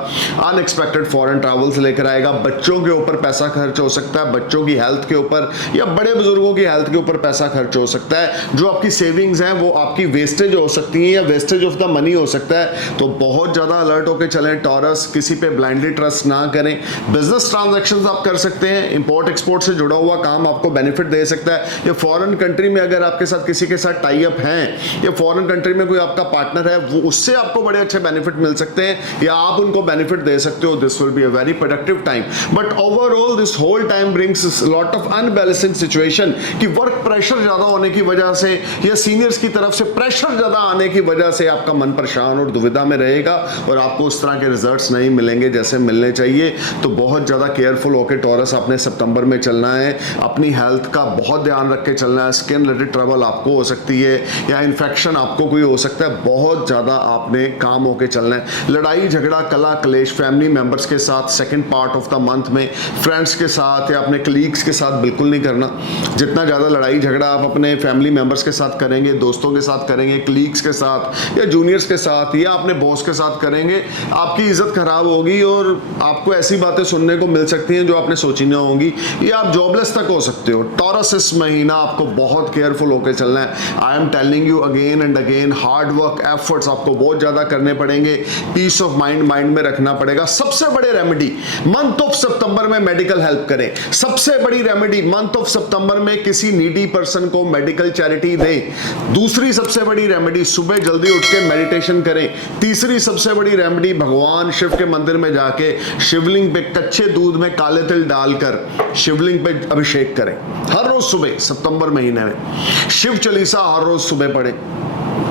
अनएक्सपेक्टेड फॉरेन ट्रैवल्स लेकर आएगा। बच्चों के ऊपर पैसा खर्च हो सकता है, बच्चों की हेल्थ के ऊपर या बड़े बुजुर्गों की हेल्थ के ऊपर पैसा खर्च हो सकता है। जो आपकी सेविंग्स हैं वो आपकी वेस्टेज हो सकती है, या वेस्टेज ऑफ द मनी हो सकता है। तो बहुत ज़्यादा अलर्ट होकर चलें टॉरस, किसी पे ब्लाइंडली ट्रस्ट ना करें। बिजनेस ट्रांजैक्शंस आप कर सकते हैं, इंपोर्ट एक्सपोर्ट से जुड़ा हुआ काम आपको बेनिफिट दे सकता है। या फॉरेन कंट्री में अगर आपके साथ किसी के साथ टाई अप हैं, या फॉरेन कंट्री में कोई आपका पार्टनर है, वो उससे आपको बड़े अच्छे बेनिफिट मिल सकते हैं, या आप उनको बेनिफिट बेनिफिट दे सकते हो, this will be a very productive time. But overall this whole time brings lot of unbalancing situation कि वर्क प्रेशर ज्यादा होने की वजह से या सीनियर्स की तरफ से प्रेशर ज्यादा आने की वजह से आपका मन परेशान और दुविधा में रहेगा और आपको उस तरह के रिजल्ट्स नहीं मिलेंगे जैसे मिलने चाहिए। तो बहुत ज़्यादा केयरफुल होकर टॉरस आपने सितंबर में चलना है, अपनी हेल्थ का बहुत ध्यान रख के चलना है। स्किन रिलेटेड ट्रबल आपको हो सकती है या इन्फेक्शन आपको कोई हो सकता है, बहुत ज़्यादा आपने काम होकर चलना है। लड़ाई झगड़ा कला कलेश फैमिली मेम्बर्स के साथ second part of the month में, फ्रेंड्स के साथ या अपने कलीग्स के साथ बिल्कुल नहीं करना। जितना ज़्यादा लड़ाई झगड़ा आप अपने फैमिली मेम्बर्स के साथ करेंगे, दोस्तों के साथ करेंगे, कलीग्स के साथ या जूनियर्स के साथ या अपने बॉस के साथ करेंगे, आपकी इज्जत खराब होगी और आपको ऐसी बातें सुनने को मिल सकती हैं जो आपने सोची ना होंगी, या आप जॉबलेस तक हो सकते हो। टॉरस इस महीना आपको बहुत केयरफुल होकर चलना है। I am telling you again and again, hard work efforts आपको बहुत ज़्यादा करने पड़ेंगे, पीस ऑफ माइंड में रखना पड़ेगा। सबसे बड़े रेमेडी मंथ ऑफ सितंबर में मेडिकल हेल्प करें। सबसे बड़ी रेमेडी मंथ ऑफ सितंबर में किसी नीडी पर्सन को मेडिकल चैरिटी दें। दूसरी सबसे बड़ी रेमेडी सुबह जल्दी उठ के मेडिटेशन करें। तीसरी सबसे बड़ी रेमेडी भगवान शिव के मंदिर में जाके शिवलिंग पे कच्चे दूध में काले तिल डालकर शिवलिंग पे अभिषेक करें। हर रोज सुबह सितंबर महीने में शिव चालीसा हर रोज सुबह पढ़ें।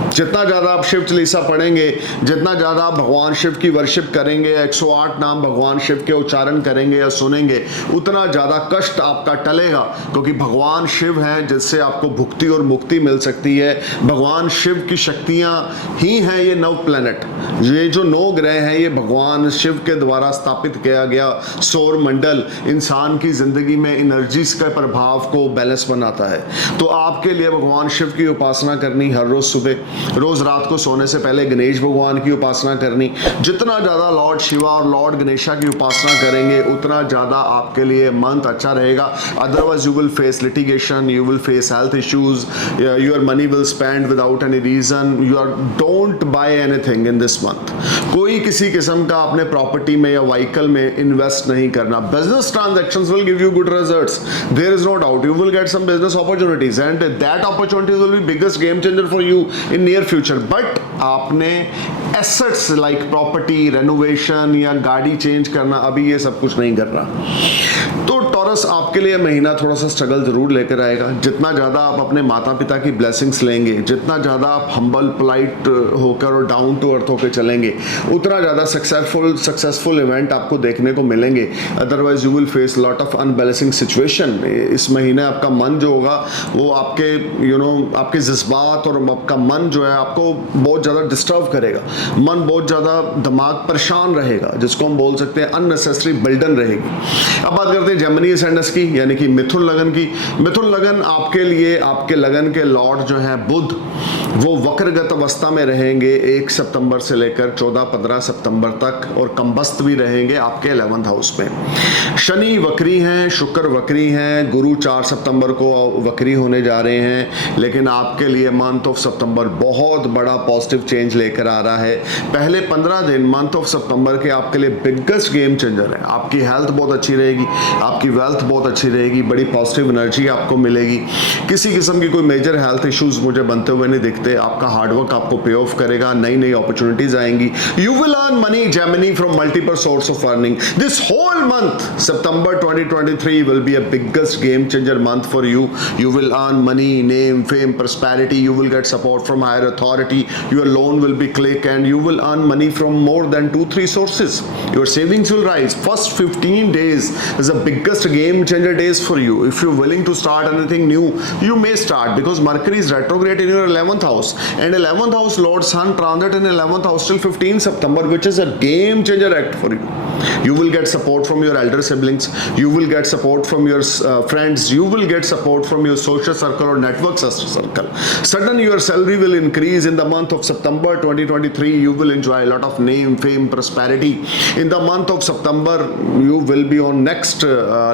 जितना ज़्यादा आप शिव चालीसा पढ़ेंगे, जितना ज़्यादा आप भगवान शिव की वर्शिप करेंगे, 108 नाम भगवान शिव के उच्चारण करेंगे या सुनेंगे, उतना ज़्यादा कष्ट आपका टलेगा, क्योंकि भगवान शिव हैं जिससे आपको भुक्ति और मुक्ति मिल सकती है। भगवान शिव की शक्तियाँ ही हैं ये 9 प्लैनेट, ये जो 9 ग्रह हैं, ये भगवान शिव के द्वारा स्थापित किया गया सौर मंडल इंसान की ज़िंदगी में एनर्जीज के प्रभाव को बैलेंस बनाता है। तो आपके लिए भगवान शिव की उपासना करनी हर रोज़ सुबह, रोज रात को सोने से पहले गणेश भगवान की उपासना करनी। जितना ज्यादा लॉर्ड शिवा और लॉर्ड गणेशा की उपासना करेंगे उतना ज्यादा आपके लिए मंथ अच्छा रहेगा। Otherwise you will face litigation, you will face health issues, your money will spend without any reason. You are don't buy anything in this month. कोई किसी किस्म का अपने प्रॉपर्टी में या व्हीकल में इन्वेस्ट नहीं करना। Business transactions will give you good results, there is no doubt. You will get some business opportunities and that opportunities will be biggest game changer for you in near future. But आपने assets like property renovation या गाड़ी change करना, अभी ये सब कुछ नहीं करना। तो टॉरस आपके लिए महीना थोड़ा सा स्ट्रगल जरूर लेकर आएगा। जितना ज़्यादा आप अपने माता पिता की ब्लेसिंग्स लेंगे, जितना ज़्यादा आप हम्बल पोलाइट होकर और डाउन टू अर्थ होकर चलेंगे, उतना ज़्यादा सक्सेसफुल इवेंट आपको देखने को मिलेंगे। Otherwise you will face lot of unbalancing situation. इस महीने आपका मन जो होगा वो आपके आपके जज्बात और आपका मन जो है आपको बहुत ज़्यादा डिस्टर्ब करेगा। मन बहुत ज़्यादा दिमाग परेशान रहेगा, जिसको हम बोल सकते हैं अननेसेसरी बर्डन रहेगी। अब बात करते हैं जेमिनी असेंडेंस की, यानी कि मिथुन लगन की। मिथुन लगन आपके लिए, आपके लगन के लॉर्ड जो है बुध, वो वक्रगत अवस्था में रहेंगे 1 सितंबर से लेकर 14-15 सितंबर तक, और कंबस्त भी रहेंगे आपके 11th हाउस में। शनि वक्री हैं, शुक्र वक्री हैं, गुरु 4 सितंबर को वक्री होने जा रहे हैं। लेकिन आपके लिए मंथ ऑफ सितंबर बहुत बड़ा पॉजिटिव चेंज लेकर आ रहा है। पहले 15 दिन मंथ ऑफ सितंबर के आपके लिए बिगेस्ट गेम चेंजर है। आपकी हेल्थ बहुत अच्छी रहेगी, आपकी वेल्थ बहुत अच्छी रहेगी, बड़ी पॉजिटिव एनर्जी आपको मिलेगी। किसी किस्म की कोई मेजर हेल्थ इश्यूज मुझे बनते हुए नहीं दिखते। आपका हार्डवर्क आपको पे ऑफ करेगा, नई नई अपॉर्चुनिटीज आएंगी। You will earn money Gemini from multiple source of earning. This whole month September 2023 will be a biggest game changer month for you. You will earn money, name, fame, prosperity. You will get support from higher authority. Your loan will be click and you will earn money from more than 2-3 sources. Your savings will rise. First 15 days is the biggest game changer days for you. If you're willing to start anything new, you may start, because Mercury is retrograde in your 11th house, and 11th house Lord Sun transit in 11th house till 15 September, which is a game changer act for you. You will get support from your elder siblings. You will get support from your friends. You will get support from your social circle or network circle. Suddenly your salary will increase in the month of September 2023. You will enjoy a lot of name, fame, prosperity. In the month of September, you will be on next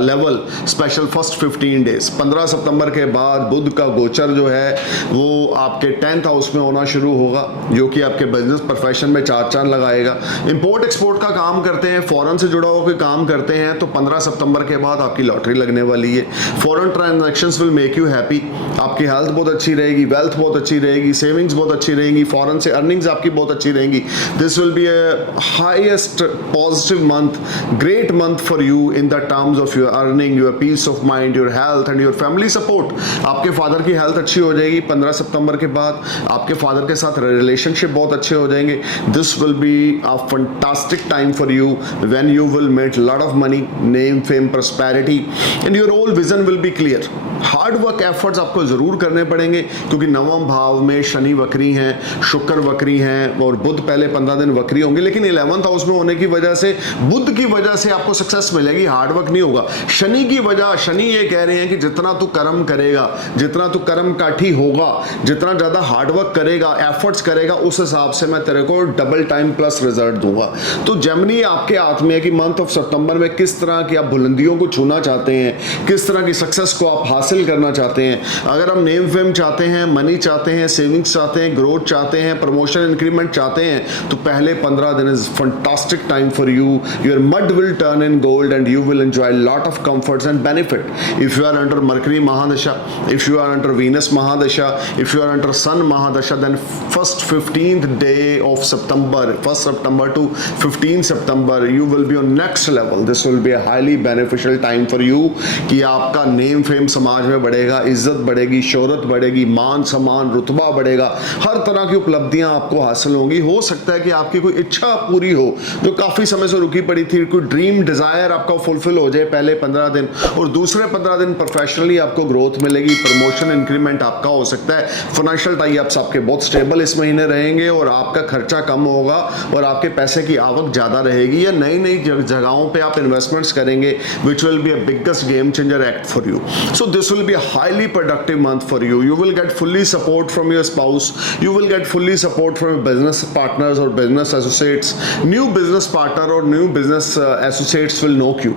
level, special first 15 days. 15 सितंबर के बाद बुध का गोचर जो है वो आपके 10th house में होना शुरू होगा, जो कि आपके बिजनेस प्रोफेशन में चार चांद लगाएगा। इंपोर्ट एक्सपोर्ट का काम करते हैं, फॉरेन से जुड़ा हुआ कोई काम करते हैं तो 15 सितंबर के बाद आपकी लॉटरी लगने वाली है। Foreign transactions will make you happy, आपकी हेल्थ बहुत अच्छी रहेगी, वेल्थ बहुत अच्छी रहेगी, सेविंग्स बहुत अच्छी रहेंगी, फॉरेन से अर्निंग्स आपकी बहुत अच्छी रहेंगी। This will be a highest positive month, great month for you in the terms of your earning, your peace of mind, your health and your family support. आपके फादर की हेल्थ अच्छी हो जाएगी 15 सितंबर के बाद, आपके फादर के साथ रिलेशनशिप बहुत अच्छे हो जाएंगे। This will be a fantastic time for you when you will make lot of money, name, fame, prosperity and your whole vision will be clear. Hard work efforts आपको जरूर करने पड़ेंगे क्योंकि नवम भाव में शनि वक्री हैं, शुक्र वक्री हैं और बुध पहले 15 दिन वक्री होंगे, लेकिन 11th हाउस में होने की वजह से, बुध की वजह से आपको सक्सेस मिलेगी, हार्ड वर्क नहीं होगा। शनि की वजह, शनि ये कह रहे हैं कि जितना तू कर्म करेगा, जितना तू कर्म काठी होगा, जितना ज्यादा हार्ड वर्क करेगा, एफर्ट्स करेगा, उस हिसाब से मैं तेरे को डबल टाइम प्लस रिजल्ट दूंगा। तो जेमिनी आपके हाथ में है कि मंथ ऑफ सितंबर में किस तरह की आप बुलंदियों को छूना चाहते हैं, किस तरह की सक्सेस को आप हासिल करना चाहते हैं। अगर हम नेम फेम चाहते हैं, मनी चाहते हैं, सेविंग्स चाहते हैं, ग्रोथ चाहते हैं, प्रमोशन इंक्रीमेंट चाहते हैं, तो पहले 15 दिन is fantastic time for you. Your mud will turn in gold and you will enjoy lot of comforts and benefit. If you are under Mercury mahadasha, if you are under Venus mahadasha, if you are under sun mahadasha, then first 15th day of September, 1st September to 15th September, you will be on next level. This will be a highly beneficial time for you कि आपका name fame समाज में बढ़ेगा, इज्जत बढ़ेगी, शोहरत बढ़ेगी, मान सम्मान, रुतबा बढ़ेगा, हर तरह की उपलब्धियां आपको हासिल होंगी। हो सकता है कि आपकी कोई इच्छा पूरी हो जो काफी समय से रुकी पड़ी थी, कोई ड्रीम डिजायर आपका फुलफिल हो जाए पहले 15 दिन, और दूसरे 15 दिन प्रोफेशनली आपको ग्रोथ मिलेगी, प्रमोशन इंक्रीमेंट आपका हो सकता है। फाइनेंशियल टाई अप्स आपके बहुत स्टेबल इस महीने रहेंगे और आपका खर्चा कम होगा और आपके पैसे की आवक ज्यादा रहेगी, या नई नई जगहों पे आप इन्वेस्टमेंट्स करेंगे, which will be a biggest game changer act for you. So this will be a highly productive month for you. You will get fully support from your spouse. You will get fully support from your business partners or business associates. New business partner or new business associates will know you.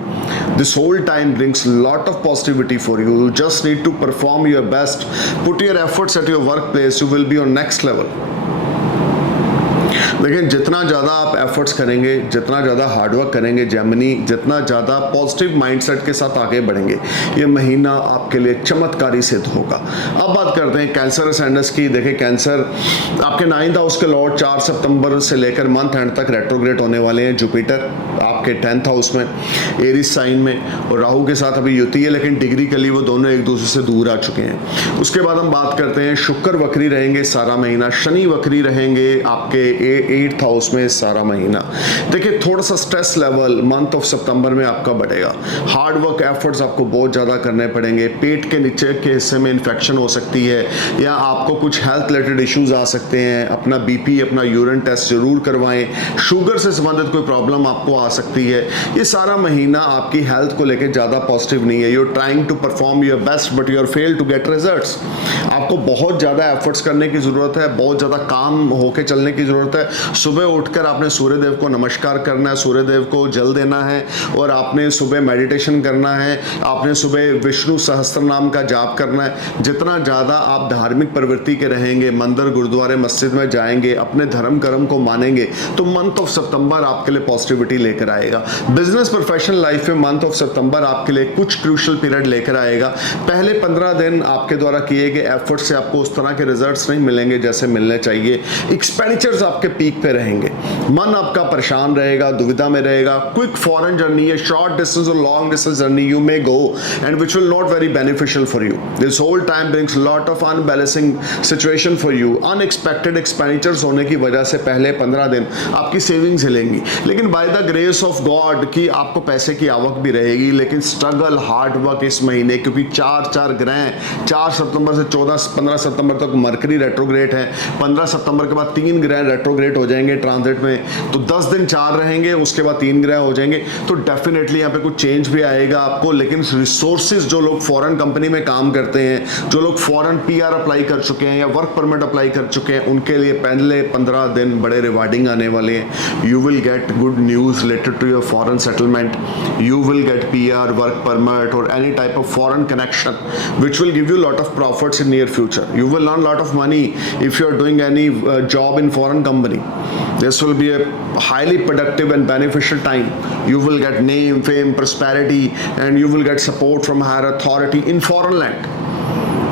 This whole time brings lot of positivity for you. You just need to perform your best. Put your efforts at your workplace. You will be on next level. लेकिन जितना ज़्यादा आप efforts करेंगे, जितना ज़्यादा hard work करेंगे Gemini, जितना ज़्यादा पॉजिटिव माइंडसेट के साथ आगे बढ़ेंगे, ये महीना आपके लिए चमत्कारी सिद्ध होगा। अब बात करते हैं कैंसर असेंडेंस की। देखिए कैंसर आपके 9th हाउस के लॉर्ड 4 सितंबर से लेकर मंथ एंड तक रेट्रोग्रेड होने वाले हैं। जुपिटर आपके 10th हाउस में एरीज साइन में, और राहु के साथ अभी युति है, लेकिन डिग्री के लिए वो दोनों एक दूसरे से दूर आ चुके हैं। उसके बाद हम बात करते हैं शुक्र वक्री रहेंगे सारा महीना, शनि वक्री रहेंगे आपके 8th हाउस में सारा महीना। देखिए थोड़ा सा स्ट्रेस लेवल मंथ ऑफ सितंबर में आपका बढ़ेगा, हार्ड वर्क एफर्ट्स आपको बहुत ज़्यादा करने पड़ेंगे, पेट के नीचे के हिस्से में इन्फेक्शन हो सकती है, या आपको कुछ हेल्थ रिलेटेड इश्यूज आ सकते हैं। अपना बीपी, अपना यूरिन टेस्ट जरूर करवाएं। शुगर से संबंधित कोई प्रॉब्लम आपको आ सकती है। ये सारा महीना आपकी हेल्थ को लेकर ज़्यादा पॉजिटिव नहीं है। You are trying to perform your best but you are fail to get results. आपको बहुत ज़्यादा एफर्ट्स करने की ज़रूरत है, बहुत ज़्यादा काम होके चलने की ज़रूरत है। सुबह उठकर आपने सूर्यदेव को नमस्कार करना है, सूर्यदेव को जल देना है, और आपने सुबह मेडिटेशन करना है, आपने सुबह विष्णु सहस्त्र नाम का जाप करना है। जितना ज़्यादा आप धार्मिक प्रवृत्ति के रहेंगे, मंदिर, गुरुद्वारे, मस्जिद में जाएंगे, अपने धर्म कर्म को मानेंगे, तो मंथ ऑफ सितंबर आपके लिए पॉजिटिविटी लेकर आएगा। बिजनेस प्रोफेशनल लाइफ में मंथ ऑफ सितंबर आपके लिए कुछ क्रूशियल पीरियड लेकर आएगा। पहले 15 दिन आपके द्वारा किए गए एफर्ट से आपको उस तरह के रिजल्ट्स नहीं मिलेंगे जैसे मिलने चाहिए। एक्सपेंडिचर्स आपके पीक पे रहेंगे, मन आपका परेशान रहेगा, दुविधा में रहेगा। क्विक फॉरेन जर्नी है, शॉर्ट डिस्टेंस और long distance journey you may go and which will not very beneficial for you. This whole time brings lot of unbalancing situation for you. Unexpected expenditures होने की वजह से पहले 15 दिन आपकी savings हिलेंगी, लेकिन by the grace of God कि आपको पैसे की आवक भी रहेगी। लेकिन स्ट्रगल, हार्ड वर्क इस महीने, क्योंकि 4 ग्रह 4 सितंबर से 15 सितंबर तक मरकरी रेट्रोग्रेड है। 15 सितंबर के बाद 3 ग्रह रेट्रोग्रेड हो जाएंगे ट्रांजिट में, तो 10 दिन 4 रहेंगे, उसके बाद 3 ग्रह हो जाएंगे। तो डेफिनेटली यहाँ पे कुछ चेंज भी आएगा आपको। लेकिन रिसोर्सेज, जो लोग फॉरेन कंपनी में काम करते हैं, जो लोग फॉरेन पीआर अप्लाई कर चुके हैं या वर्क परमिट अप्लाई कर चुके हैं, उनके लिए पहले 15 दिन बड़े रिवार्डिंग आने वाले हैं। You will get good news related to your foreign settlement. You will get PR, work permit or any type of foreign connection which will give you a lot of profits in near future. You will earn a lot of money if you are doing any job in foreign company. This will be a highly productive and beneficial time. You will get name, fame, prosperity, and you will get support from higher authority in foreign land.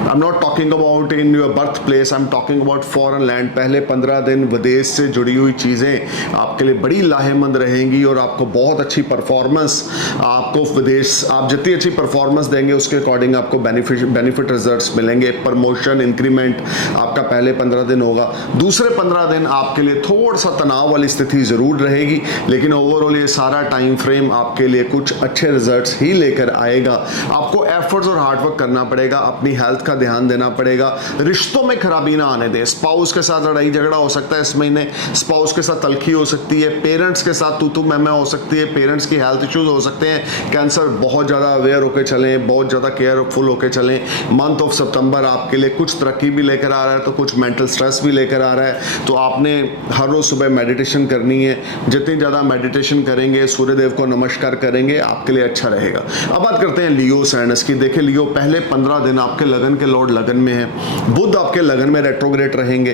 I'm not talking about in your birthplace, I'm talking about foreign land. पहले 15 दिन विदेश से जुड़ी हुई चीज़ें आपके लिए बड़ी लाहेमंद रहेंगी और आपको बहुत अच्छी परफॉर्मेंस, आपको विदेश, आप जितनी अच्छी परफॉर्मेंस देंगे उसके अकॉर्डिंग आपको बेनिफिट रिजल्ट्स मिलेंगे। प्रमोशन, इंक्रीमेंट आपका पहले 15 दिन होगा। दूसरे 15 दिन आपके लिए थोड़ा सा तनाव वाली स्थिति ज़रूर रहेगी, लेकिन ओवरऑल ये सारा टाइम फ्रेम आपके लिए कुछ अच्छे रिजल्ट्स ही लेकर आएगा। आपको एफर्ट्स और हार्डवर्क करना पड़ेगा, अपनी हेल्थ का ध्यान देना पड़ेगा, रिश्तों में खराबी ना आने दे। स्पाउस के साथ लड़ाई झगड़ा हो सकता है इस महीने, स्पाउस के साथ तलखी हो सकती है, पेरेंट्स के साथ तू मैं हो सकती है, पेरेंट्स की हेल्थ इश्यूज हो सकते हैं। कैंसर, बहुत ज़्यादा अवेयर होकर चलें, बहुत ज़्यादा केयरफुल होकर चलें। मंथ ऑफ सितंबर आपके लिए कुछ तरक्की भी लेकर आ रहा है तो कुछ मेंटल स्ट्रेस भी लेकर आ रहा है। तो आपने हर रोज़ सुबह मेडिटेशन करनी है। जितनी ज़्यादा मेडिटेशन करेंगे, सूर्यदेव को नमस्कार करेंगे, आपके लिए अच्छा रहेगा। अब बात करते हैं लियो साइनस की। देखिए लियो, पहले 15 दिन आपके लगन के लॉर्ड लगन में है। बुध आपके लगन में रेट्रोग्रेड रहेंगे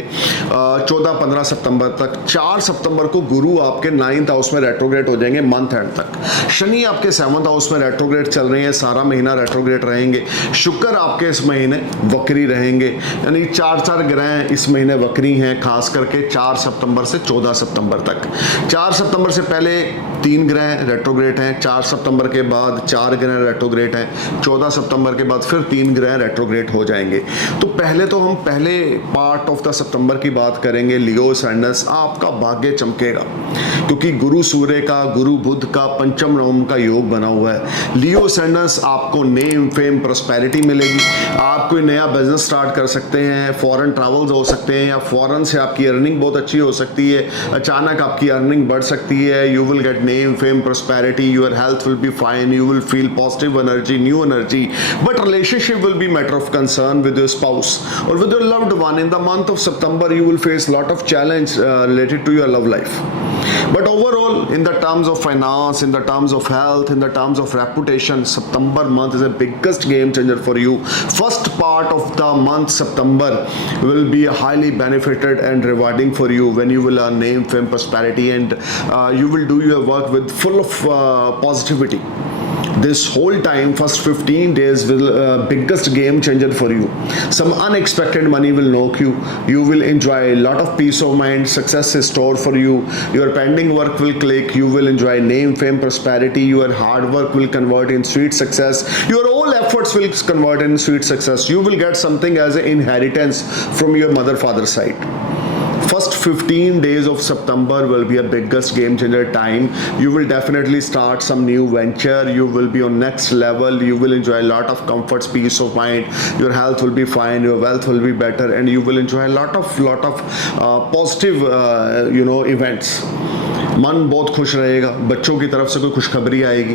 14-15 सितंबर तक। 4 सितंबर को गुरु आपके 9th हाउस में रेट्रोग्रेड हो जाएंगे मंथ एंड तक। शनि आपके 7th हाउस में रेट्रोग्रेड चल रहे हैं, सारा महीना रेट्रोग्रेड रहेंगे। शुक्र आपके इस महीने वक्री रहेंगे, यानी 4 ग्रह इस महीने वक्री हैं, खास करके 4 सितंबर से 14 सितंबर तक। 4 सितंबर से पहले 3 ग्रह रेट्रोग्रेड हैं, 4 सितंबर के बाद 4 ग्रह रेट्रोग्रेड हैं, 14 सितंबर के बाद फिर 3 ग्रह रेट्रोग्रेड हो जाएंगे। तो हम पहले पार्ट ऑफ द सितंबर की बात करेंगे। लियो साइनस, आपका भाग्य चमकेगा क्योंकि गुरु सूर्य का, गुरु बुध का पंचम नवम का योग बना हुआ है। लियो साइनस, आपको नेम, फेम, प्रॉस्पेरिटी मिलेगी। आप कोई नया बिजनेस स्टार्ट कर सकते हैं, फॉरेन ट्रैवल्स हो सकते हैं, या फॉरेन से आपकी अर्निंग बहुत अच्छी हो सकती है, अचानक आपकी अर्निंग बढ़ सकती है। You will gate name, fame, prosperity, your health will be fine, you will feel positive energy, new energy, but relationship will be matter of concern with your spouse or with your loved one. In the month of September you will face lot of challenge related to your love life, but overall in the terms of finance, in the terms of health, in the terms of reputation, September month is the biggest game changer for you. First part of the month September will be highly benefited and rewarding for you when you will earn name, fame, prosperity, and you will do your work with full of positivity. This whole time, first 15 days will biggest game changer for you. Some unexpected money will knock you. You will enjoy a lot of peace of mind. Success is stored for you. Your pending work will click. You will enjoy name, fame, prosperity. Your hard work will convert in sweet success. Your all efforts will convert in sweet success. You will get something as an inheritance from your mother, father side. First 15 days of September will be a biggest game changer time. You will definitely start some new venture. You will be on next level. You will enjoy a lot of comforts, peace of mind. Your health will be fine. Your wealth will be better, and you will enjoy a lot of positive events. मन बहुत खुश रहेगा, बच्चों की तरफ से कोई खुशखबरी आएगी,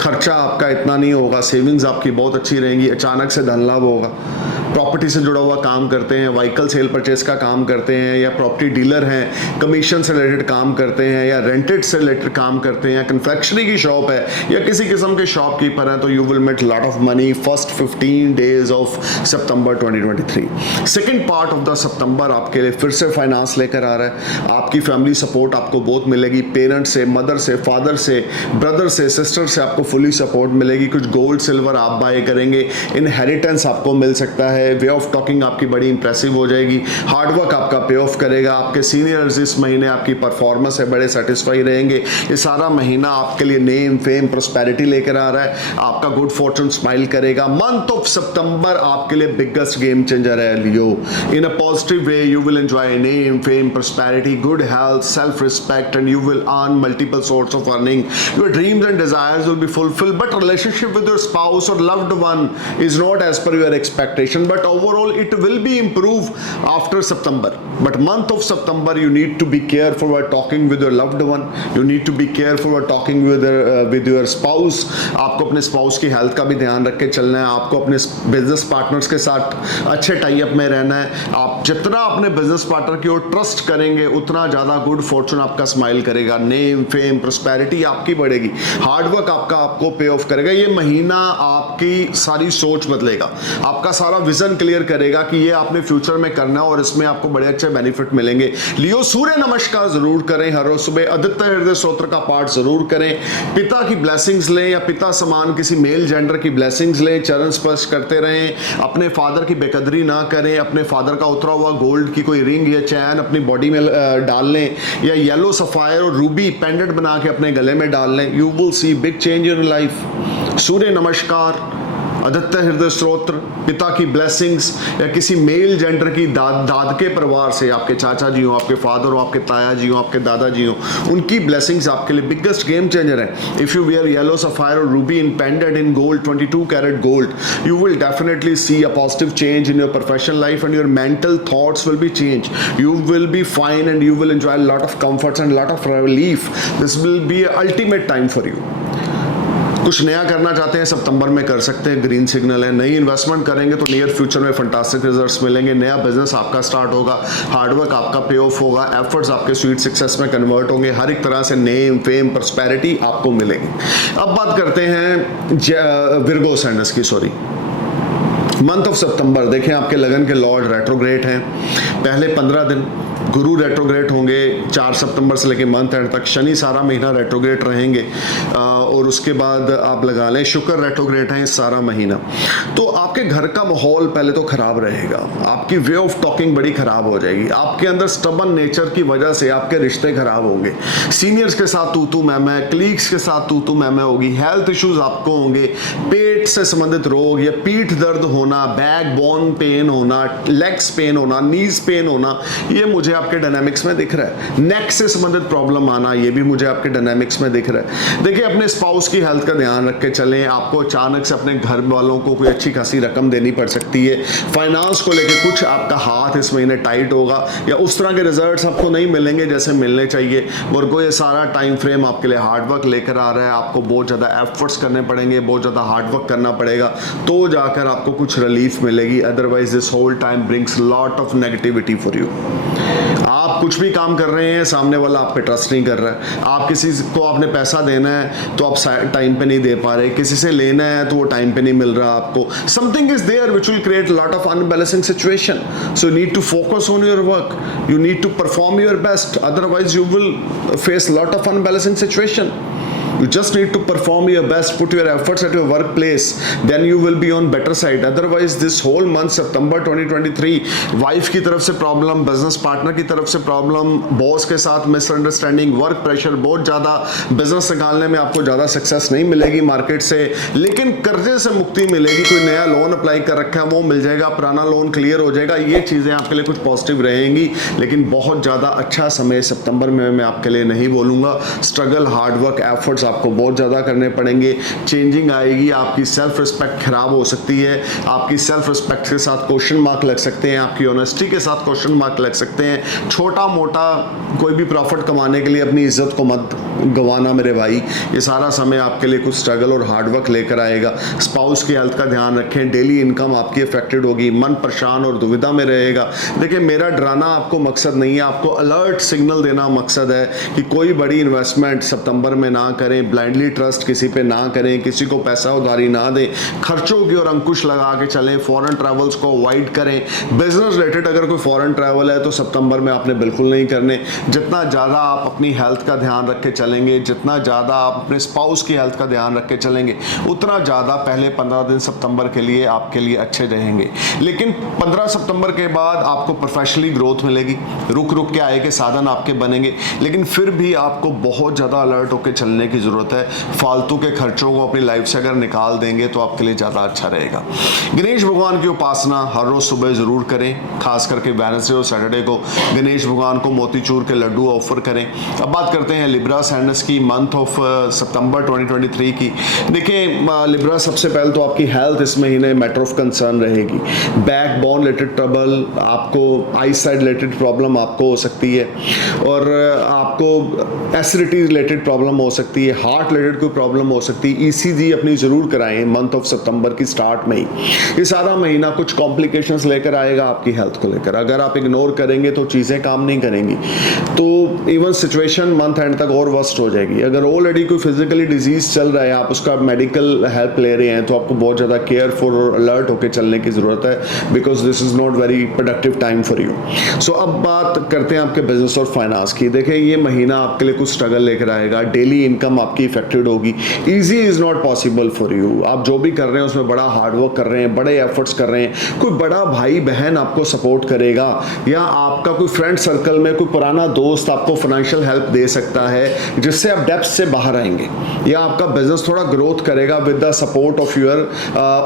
खर्चा आपका इतना नहीं होगा, सेविंग्स आपकी बहुत अच्छी रहेंगी, अचानक से धन लाभ होगा। प्रॉपर्टी से जुड़ा हुआ काम करते हैं, व्हीकल सेल परचेज का काम करते हैं, या प्रॉपर्टी डीलर हैं, कमीशन से रिलेटेड काम करते हैं, या रेंटेड से रिलेटेड काम करते हैं, या कन्फेक्शनरी की शॉप है, या किसी किस्म के शॉपकीपर हैं, तो you will make lot of money first 15 days of September 2023। Second part of the September आपके लिए फिर से फाइनेंस लेकर आ रहा है। आपकी फैमिली सपोर्ट आपको बहुत मिलेगी, पेरेंट्स से, मदर से, फादर से, ब्रदर से, सिस्टर से आपको फुली सपोर्ट मिलेगी। कुछ गोल्ड सिल्वर आप बाय करेंगे, इनहेरिटेंस आपको मिल सकता है, वे ऑफ टॉकिंग आपकी बड़ी इंप्रेसिव हो जाएगी, हार्डवर्क आपका पे ऑफ करेगा, आपके सीनियर्स इस महीने आपकी परफॉर्मेंस है बड़े सेटिस्फाई रहेंगे। ये सारा महीना आपके लिए नेम, फेम, प्रॉस्पेरिटी लेकर आ रहा है, आपका गुड फॉर्चून स्माइल करेगा। मंथ ऑफ सितंबर आपके लिए बिगेस्ट गेम चेंजर है Leo. In a positive way you will enjoy name, fame, prosperity, good health, self respect, and you will earn multiple sorts of earning. Your dreams and desires will be fulfilled, but relationship with your spouse or loved one is not as per your expectation, but overall it will be improved after September. But month of September you need to be careful while talking with your loved one. You need to be careful while talking with your spouse. आपको अपने spouse की health का भी ध्यान रख के चलना है, आपको अपने business partners के साथ अच्छे tie up में रहना है। आप जितना अपने business partner की ओर trust करेंगे उतना ज़्यादा good fortune आपका smile करेगा, नेम फेम प्रॉस्पेरिटी आपकी बढ़ेगी, हार्डवर्क आपका आपको पे ऑफ करेगा। ये महीना आपकी सारी सोच बदलेगा, आपका सारा विजन क्लियर करेगा कि ये आपने फ्यूचर में करना है और इसमें आपको बड़े अच्छे बेनिफिट मिलेंगे। लियो सूर्य नमस्कार जरूर करें, हर रोज सुबह आदित्य हृदय स्तोत्र का पाठ जरूर करें, पिता की ब्लेसिंग्स लें या पिता समान किसी मेल जेंडर की ब्लेसिंग्स लें, चरण स्पर्श करते रहें, अपने फादर की बेकदरी ना करें, अपने फादर का उतरा हुआ गोल्ड की कोई रिंग या चैन अपनी बॉडी में डाल लें या येलो सफायर और रूबी पेंडेंट बना के अपने गले में डाल लें। You will see big change in life. Surya namaskar, Aditya हृदय स्तोत्र, पिता की ब्लेसिंग्स या किसी मेल जेंडर की दाद के परिवार से, आपके चाचा जी हो, आपके फादर हो, आपके ताया जी हो, आपके दादाजी हो, उनकी ब्लेसिंग्स आपके लिए बिगेस्ट गेम चेंजर है। If you wear yellow sapphire और ruby in pendant in gold 22 carat gold, you will definitely see a positive change in your professional life and your mental thoughts will be changed. You will be fine and you will enjoy a lot of comforts and a lot of relief. This will be an ultimate time for you. कुछ नया करना चाहते हैं सितंबर में कर सकते हैं, green signal है। नई इन्वेस्टमेंट करेंगे तो नियर फ्यूचर में फंटास्टिक रिजल्ट्स मिलेंगे। नया बिजनेस आपका स्टार्ट होगा, हार्डवर्क आपका पे ऑफ होगा, एफर्ट्स आपके स्वीट सक्सेस में कन्वर्ट होंगे, हर एक तरह से नेम फेम प्रॉस्पेरिटी आपको मिलेगी। अब बात करते हैं विर्गो साइनस की। सॉरी, मंथ ऑफ सितंबर देखें, आपके लगन के लॉर्ड रेट्रोग्रेट हैं। पहले 15 दिन गुरु रेट्रोग्रेट होंगे 4 सितंबर से लेकर मंथ एंड तक। शनि सारा महीना रेट्रोग्रेट रहेंगे और उसके बाद आप लगा लें शुक्र रेट्रोग्रेट हैं सारा महीना। तो आपके घर का माहौल पहले तो खराब रहेगा, आपकी वे ऑफ टॉकिंग बड़ी खराब हो जाएगी, आपके अंदर स्टबन नेचर की वजह से आपके रिश्ते खराब होंगे, सीनियर्स के साथ तू मैं, कलीग्स के साथ तू मैं होगी, हेल्थ इश्यूज आपको होंगे, पेट से संबंधित रोग या पीठ दर्द होना, बैक बोन पेन होना, लेग्स पेन होना, नीज पेन होना, ये मुझे आपके डायनामिक्स में दिख रहा है। नेक से संबंधित प्रॉब्लम आना, ये भी मुझे आपके डायनामिक्स में दिख रहा है। देखिए, अपने स्पाउस की हेल्थ का ध्यान रख के चलें। आपको अचानक से अपने घर वालों को कोई अच्छी खासी रकम देनी पड़ सकती है। फाइनेंस को लेके कुछ आपका हाथ इस महीने टाइट होगा या उस तरह के रिजल्ट्स आपको नहीं मिलेंगे जैसे मिलने चाहिए। वर्गो, ये सारा टाइम फ्रेम आपके लिए हार्डवर्क लेकर आ रहा है। आपको बहुत ज़्यादा एफर्ट्स करने पड़ेंगे, बहुत ज़्यादा हार्डवर्क करना पड़ेगा, तो जाकर आपको कुछ रिलीफ मिलेगी। Otherwise this whole time brings lot of negativity for you. आप कुछ भी काम कर रहे हैं, सामने वाला आप पे ट्रस्ट नहीं कर रहा है। आप किसी को आपने पैसा देना है तो आप टाइम पे नहीं दे पा रहे, किसी से लेना है तो वो टाइम पे नहीं मिल रहा आपको। Something is there which will create lot of unbalancing situation, so you need to focus on your work, you need to perform your best, otherwise you will face lot of unbalancing situation. You just need to perform your best, put your efforts at your workplace, then you will be on better side. Otherwise this whole month September 2023 wife की तरफ से problem, business partner की तरफ से problem, boss के साथ misunderstanding, work pressure बहुत ज़्यादा, बिजनेस निकालने में आपको ज़्यादा सक्सेस नहीं मिलेगी मार्केट से, लेकिन कर्जे से मुक्ति मिलेगी। कोई नया लोन अप्लाई कर रखा है वो मिल जाएगा, पुराना लोन क्लियर हो जाएगा। ये चीज़ें आपके लिए कुछ पॉजिटिव रहेंगी, लेकिन बहुत ज़्यादा अच्छा समय सितंबर में मैं आपके लिए नहीं बोलूँगा। स्ट्रगल, हार्डवर्क, एफर्ट्स आपको बहुत ज़्यादा करने पड़ेंगे। चेंजिंग आएगी, आपकी सेल्फ रिस्पेक्ट खराब हो सकती है, आपकी सेल्फ रिस्पेक्ट के साथ क्वेश्चन मार्क लग सकते हैं, आपकी ऑनेस्टी के साथ क्वेश्चन मार्क लग सकते हैं। छोटा मोटा कोई भी प्रॉफिट कमाने के लिए अपनी इज्जत को मत गंवाना मेरे भाई। ये सारा समय आपके लिए कुछ स्ट्रगल और हार्डवर्क लेकर आएगा। स्पाउस की हेल्थ का ध्यान रखें, डेली इनकम आपकी अफेक्टेड होगी, मन परेशान और दुविधा में रहेगा। देखिए, मेरा डराना आपको मकसद नहीं है, आपको अलर्ट सिग्नल देना मकसद है कि कोई बड़ी इन्वेस्टमेंट सितंबर में ना करें, ब्लाइंडली ट्रस्ट किसी पे ना करें, किसी को पैसा उधारी ना दें, खर्चों की ओर अंकुश लगा के चलें, फॉरेन ट्रैवल्स को अवॉइड करें। बिजनेस रिलेटेड अगर कोई फॉरेन ट्रैवल है तो सितंबर में आपने बिल्कुल नहीं करने। जितना ज़्यादा आप अपनी हेल्थ का ध्यान रख के चलेंगे, जितना ज़्यादा आप अपने स्पाउस की हेल्थ का ध्यान रख के चलेंगे, उतना ज़्यादा पहले 15 दिन सितंबर के लिए आपके लिए अच्छे रहेंगे। लेकिन 15 सितंबर के बाद आपको प्रोफेशनली ग्रोथ मिलेगी, रुक रुक के आय के साधन आपके बनेंगे, लेकिन फिर भी आपको बहुत ज़्यादा अलर्ट होकर चलने की ज़रूरत है। फालतू के खर्चों को अपनी लाइफ से अगर निकाल देंगे तो आपके लिए ज़्यादा अच्छा रहेगा। गणेश भगवान की उपासना हर रोज़ सुबह ज़रूर करें, खास करके वेडनेसडे और सैटरडे को गणेश भगवान को मोतीचूर के लड्डू ऑफर करें। अब बात करते हैं लिब्रा साइनस की, मंथ ऑफ सितंबर 2023 की। देखिए लिब्रा, सबसे पहले तो आपकी हेल्थ इस महीने मैटर ऑफ कंसर्न रहेगी। बैक बोन रिलेटेड ट्रबल, आपको आई साइड रिलेटेड प्रॉब्लम आपको हो सकती है, और आपको एसिडिटी रिलेटेड प्रॉब्लम हो सकती है, हार्ट रिलेटेड कोई प्रॉब्लम हो सकती है, ईसीजी अपनी ज़रूर कराएं मंथ ऑफ सितंबर की स्टार्ट में ही। ये सारा महीना कुछ कॉम्प्लिकेशंस लेकर आएगा आपकी हेल्थ को लेकर। अगर आप इग्नोर करेंगे तो चीज़ें काम नहीं करेंगी, तो इवन सिचुएशन मंथ एंड तक और वर्स्ट हो जाएगी। अगर ऑलरेडी कोई फिजिकली डिजीज चल रहा है, आप उसका मेडिकल हेल्प ले रहे हैं, तो आपको बहुत ज़्यादा केयरफुल और अलर्ट होकर चलने की ज़रूरत है, because this is not very productive time for you. So अब बात करते हैं आपके बिजनेस और फाइनेंस की। देखिए ये महीना आपके लिए कुछ स्ट्रगल लेकर आएगा, डेली इनकम आपकी इफेक्टेड होगी। Easy is not possible for you. आप जो भी कर रहे हैं उसमें बड़ा हार्डवर्क कर रहे हैं, बड़े एफर्ट्स कर रहे हैं, कोई बड़ा भाई बहन आपको सपोर्ट करेगा, या आपका कोई फ्रेंड सर्कल में कोई पुराना दोस्त आपको फाइनेंशियल हेल्प दे सकता है जिससे आप डेप्थ से बाहर आएंगे, या आपका बिजनेस थोड़ा ग्रोथ करेगा with the support of your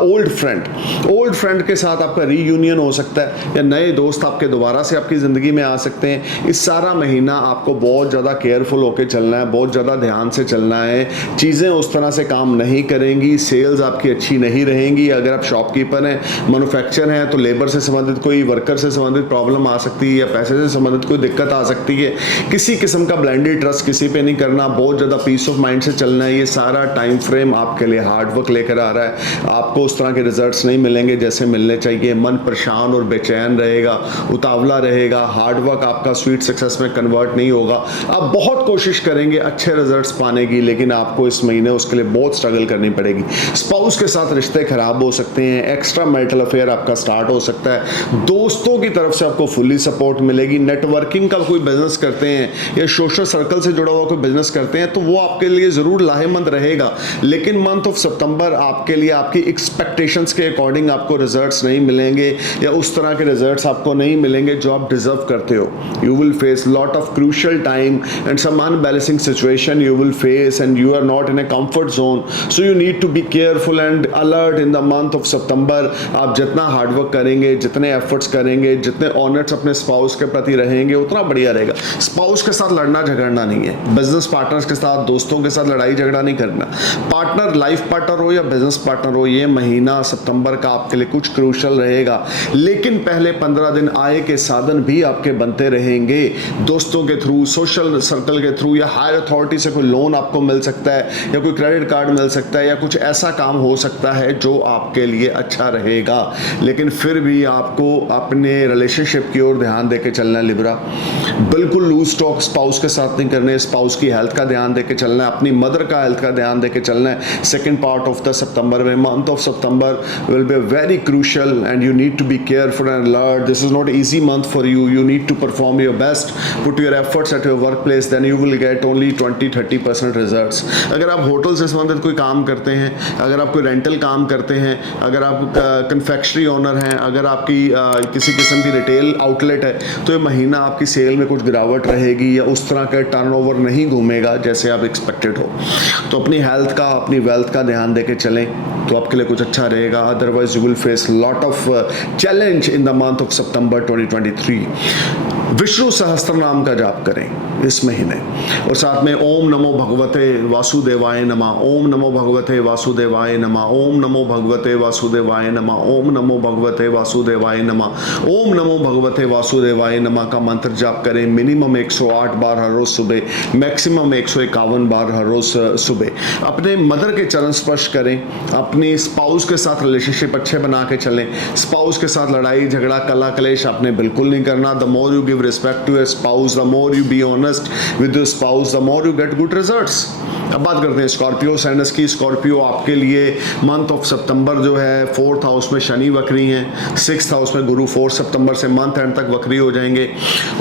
old friend के साथ आपका रीयूनियन हो सकता है, या नए दोस्त आपके दोबारा से आपकी ज़िंदगी में आ सकते हैं। इस सारा महीना आपको बहुत ज़्यादा केयरफुल होकर चलना है, बहुत ज़्यादा ध्यान से चलना है। चीज़ें उस तरह से काम नहीं करेंगी, सेल्स आपकी अच्छी नहीं रहेंगी। अगर आप शॉपकीपर हैं, मैन्युफैक्चर हैं, तो लेबर से संबंधित कोई, वर्कर से संबंधित प्रॉब्लम आ सकती है, या पैसे से संबंधित कोई दिक्कत आ सकती है। किसी किस्म का ब्लाइंडली ट्रस्ट किसी पे नहीं करना, बहुत ज़्यादा पीस ऑफ माइंड से चलना है। ये सारा टाइम फ्रेम आपके लिए हार्डवर्क लेकर आ रहा है। आपको उस तरह के रिजल्ट्स नहीं मिलेंगे जैसे मिलने चाहिए। मन परेशान और बेचैन रहेगा, उतावला रहेगा, हार्डवर्क आपका स्वीट सक्सेस में कन्वर्ट नहीं होगा। आप बहुत कोशिश करेंगे अच्छे रिजल्ट्स पाने की, लेकिन आपको इस महीने उसके लिए बहुत स्ट्रगल करनी पड़ेगी। स्पाउस के साथ रिश्ते खराब हो सकते हैं, एक्स्ट्रा मैरिटल अफेयर आपका स्टार्ट हो सकता है, दोस्तों की तरफ से आपको फुल्ली सपोर्ट मिलेगी। नेटवर्किंग का कोई बिजनेस करते हैं या सोशल सर्कल से जुड़ा हुआ कोई बिजनेस करते हैं तो वो आपके लिए ज़रूर लाहेमंद रहेगा, लेकिन मंथ ऑफ सितंबर आपके लिए आपकी एक्सपेक्टेशंस के अकॉर्डिंग आपको रिजल्ट्स नहीं मिलेंगे, या उस तरह के रिजल्ट्स आपको नहीं मिलेंगे जो आप डिजर्व करते हो। You will face lot of crucial time and some unbalancing situation you will face, and you are not in a comfort zone, so you need to be careful and alert in the month of September. आप जितना hard work करेंगे, जितने efforts करेंगे, जितने honours अपने spouse के प्रति रहेंगे, उतना बढ़िया रहेगा। स्पाउस के साथ लड़ना झगड़ना नहीं है, बिजनेस पार्टनर्स के साथ, दोस्तों के साथ लड़ाई झगड़ा नहीं करना। पार्टनर, लाइफ पार्टनर हो या बिजनेस पार्टनर हो, ये महीना सितंबर का आपके लिए कुछ क्रूशियल रहेगा, लेकिन पहले 15 दिन आय के साधन भी आपके बनते रहेंगे। दोस्तों के थ्रू, सोशल सर्कल के थ्रू, या हायर अथॉरिटी से कोई लोन आपको मिल सकता है, या कोई क्रेडिट कार्ड मिल सकता है, या कुछ ऐसा काम हो सकता है जो आपके लिए अच्छा रहेगा। लेकिन फिर भी आपको अपने रिलेशनशिप की ओर ध्यान देके चलना है लिब्रा। बिल्कुल लूज टॉक स्पाउस के साथ नहीं करने, स्पाउस की हेल्थ का ध्यान देके चलना है, अपनी मदर का हेल्थ का ध्यान देके चलना है। सेकेंड पार्ट ऑफ द सितंबर में, month of September will be very crucial and you need to be careful and alert. This is not an easy month for you. You need to perform your best, put your efforts at your workplace, then you will get only 20-30% results. अगर आप hotel से संबंधित कोई काम करते हैं, अगर आप कोई रेंटल काम करते हैं, अगर आप कन्फेक्शनरी ओनर हैं, अगर आपकी किसी किस्म की रिटेल आउटलेट है, तो ये महीना आपकी सेल में कुछ गिरावट रहेगी, या उस तरह का टर्नओवर नहीं घूमेगा जैसे आप एक्सपेक्टेड हो। तो अपनी हेल्थ का, अपनी वेल्थ का ध्यान देके चलें तो आपके लिए कुछ अच्छा रहेगा। Otherwise you will face lot of challenge in the month of September 2023। Vishnu Sahastra Naam का जाप करें इस महीने, और साथ में ओम नमो भगवते वासुदेवाय नमः, ओम नमो भगवते वासुदेवाय नमः, ओम नमो भगवते वासुदेवाय नमः, ओम नमो भगवते वासुदेवाय नमः, ओम नमो भगवते वासुदेवाय नमः का मंत्र जाप करें। मिनिमम 108 बार हर रोज सुबह, मैक्सिमम 151 बार हर रोज सुबह। अपने मदर के चरण स्पर्श करें, अपनी स्पाउस के साथ रिलेशनशिप अच्छे बना के चलें। स्पाउस के साथ लड़ाई झगड़ा कला कलेश आपने बिल्कुल नहीं करना। The more you give respect to your spouse, the more you be honest with your spouse, the more you get good results. अब बात करते हैं स्कॉर्पियो साइनस की। स्कॉर्पियो आपके लिए मंथ ऑफ सितंबर जो है 4th हाउस में शनि वक्री हैं, 6th हाउस में गुरु 4 सितंबर से मंथ एंड तक वक्री हो जाएंगे,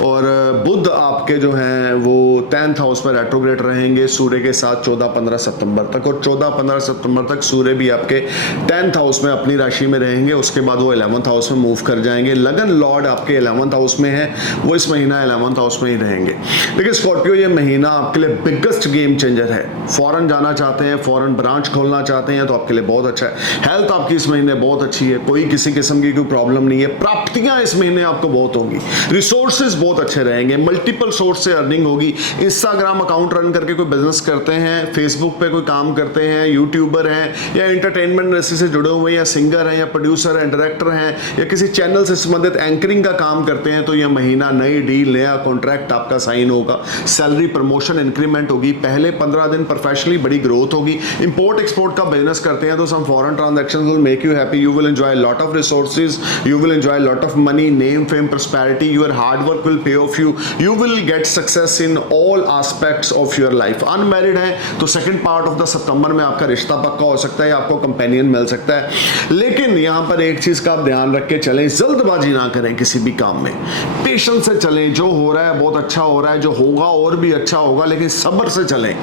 और बुध आपके जो हैं वो 10th हाउस में रेट्रोग्रेड रहेंगे सूर्य के साथ 14-15 सितंबर तक, और 14-15 सितंबर तक सूर्य भी आपके 10th हाउस में अपनी राशि में रहेंगे। उसके बाद वो 11th हाउस में मूव कर जाएंगे। लगन लॉर्ड आपके 11th हाउस में है, वो इस महीना 11th हाउस में ही रहेंगे। लेकिन स्कॉर्पियो ये महीना आपके लिए बिगेस्ट गेम चेंजर है। फॉरेन जाना चाहते हैं, फॉरेन ब्रांच खोलना चाहते हैं तो आपके लिए बहुत अच्छा है। हेल्थ आपकी इस महीने बहुत अच्छी है, कोई किसी किस्म की कोई प्रॉब्लम नहीं है। प्राप्तियां इस महीने आपको बहुत होंगी, रिसोर्सेज बहुत अच्छे रहेंगे, मल्टीपल सोर्स से अर्निंग होगी। इंस्टाग्राम अकाउंट रन करके कोई बिजनेस करते हैं, फेसबुक पे कोई काम करते हैं, यूट्यूबर हैं, या एंटरटेनमेंट इंडस्ट्री से जुड़े हुए, या सिंगर हैं, या प्रोड्यूसर हैं, डायरेक्टर हैं, या किसी चैनल से संबंधित एंकरिंग का काम करते हैं, तो यह महीना नई डील, नया कॉन्ट्रैक्ट आपका साइन होगा। सैलरी प्रमोशन इंक्रीमेंट होगी। पहले 15 दिन प्रोफेशनली बड़ी ग्रोथ होगी। इंपोर्ट एक्सपोर्ट का बिजनेस करते हैं तो some foreign transactions will make you happy, you will enjoy lot of resources, you will enjoy lot of money, name fame prosperity, your hard work will pay off you will get success in all aspects of your life. Unmarried है तो second part of the सितंबर में आपका रिश्ता पक्का हो सकता है, आपको कंपेनियन मिल सकता है। लेकिन यहां पर एक चीज का आप ध्यान रख के चलें, जल्दबाजी ना करें किसी भी काम में, पेशेंस से चलें। जो हो रहा है बहुत अच्छा हो रहा है, जो होगा और भी अच्छा होगा, लेकिन सब्र से चलें।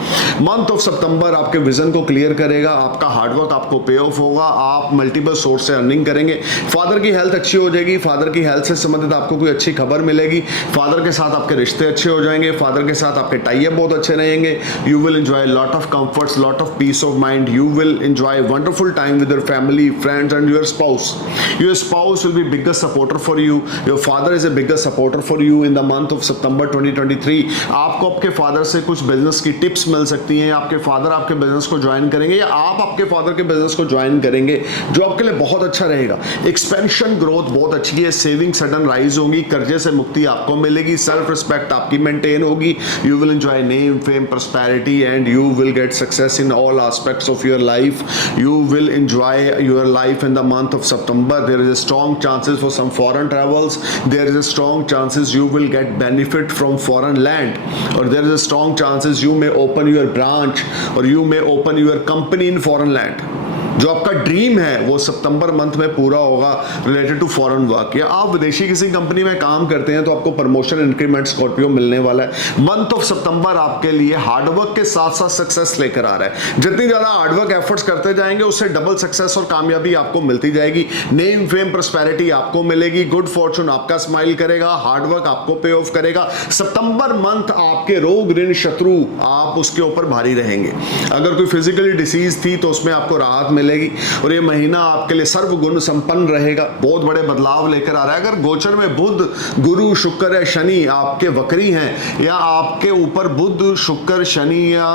मंथ ऑफ सितंबर आपके विजन को क्लियर करेगा, आपका हार्डवर्क आपको पे ऑफ होगा, आप मल्टीपल सोर्स से अर्निंग करेंगे। फादर की हेल्थ अच्छी हो जाएगी, फादर की हेल्थ से संबंधित आपको कोई अच्छी खबर मिलेगी, फादर के साथ आपके रिश्ते अच्छे हो जाएंगे, फादर के साथ आपके टाई अप बहुत अच्छे रहेंगे। You will enjoy lot of comforts, lot of peace of mind, you will enjoy wonderful time with your family, friends and your spouse. Your spouse will be biggest supporter for you, your father is a biggest supporter for you in the month of September 2023। आपको आपके father से कुछ business की tips मिल सकती हैं, आपके father आपके business को ज्वाइन करेंगे या आप आपके फादर के बिजनेस को ज्वाइन करेंगे, जो आपके लिए बहुत अच्छा रहेगा। एक्सपेंशन ग्रोथ बहुत अच्छी है, सेविंग सडन राइज होगी, कर्जे से मुक्ति आपको मिलेगी, सेल्फ रिस्पेक्ट आपकी मेंटेन होगी, you will enjoy name fame prosperity and you will get success in all aspects of your life. You will enjoy your life in the month of September. There is a strong chances for some foreign travels, there is a strong chances you will get benefit from foreign land, or there is a strong chances you may open your branch or you may open your company in foreign land। जो आपका dream है वो सितंबर month में पूरा होगा related to foreign work, या आप विदेशी किसी कंपनी में काम करते हैं तो आपको प्रमोशन इंक्रीमेंट स्कॉर्पियो मिलने वाला है। मंथ ऑफ सितंबर आपके लिए हार्डवर्क के साथ साथ सक्सेस लेकर आ रहा है। जितनी ज्यादा हार्डवर्क एफर्ट्स करते जाएंगे उससे डबल सक्सेस और कामयाबी आपको मिलती जाएगी, नेम फेम प्रॉस्पेरिटी आपको मिलेगी, गुड फॉर्चून आपका स्माइल करेगा, हार्डवर्क आपको पे ऑफ करेगा। सितंबर मंथ आपके रोग ऋण शत्रु आप उसके ऊपर भारी रहेंगे। अगर कोई फिजिकली डिसीज थी तो उसमें आपको राहत मिलेगी, और ये महीना आपके लिए सर्वगुण संपन्न रहेगा, बहुत बड़े बदलाव लेकर आ रहा है। अगर गोचर में बुध गुरु शुक्र या शनि आपके वक्री हैं, या आपके ऊपर बुध शुक्र शनि या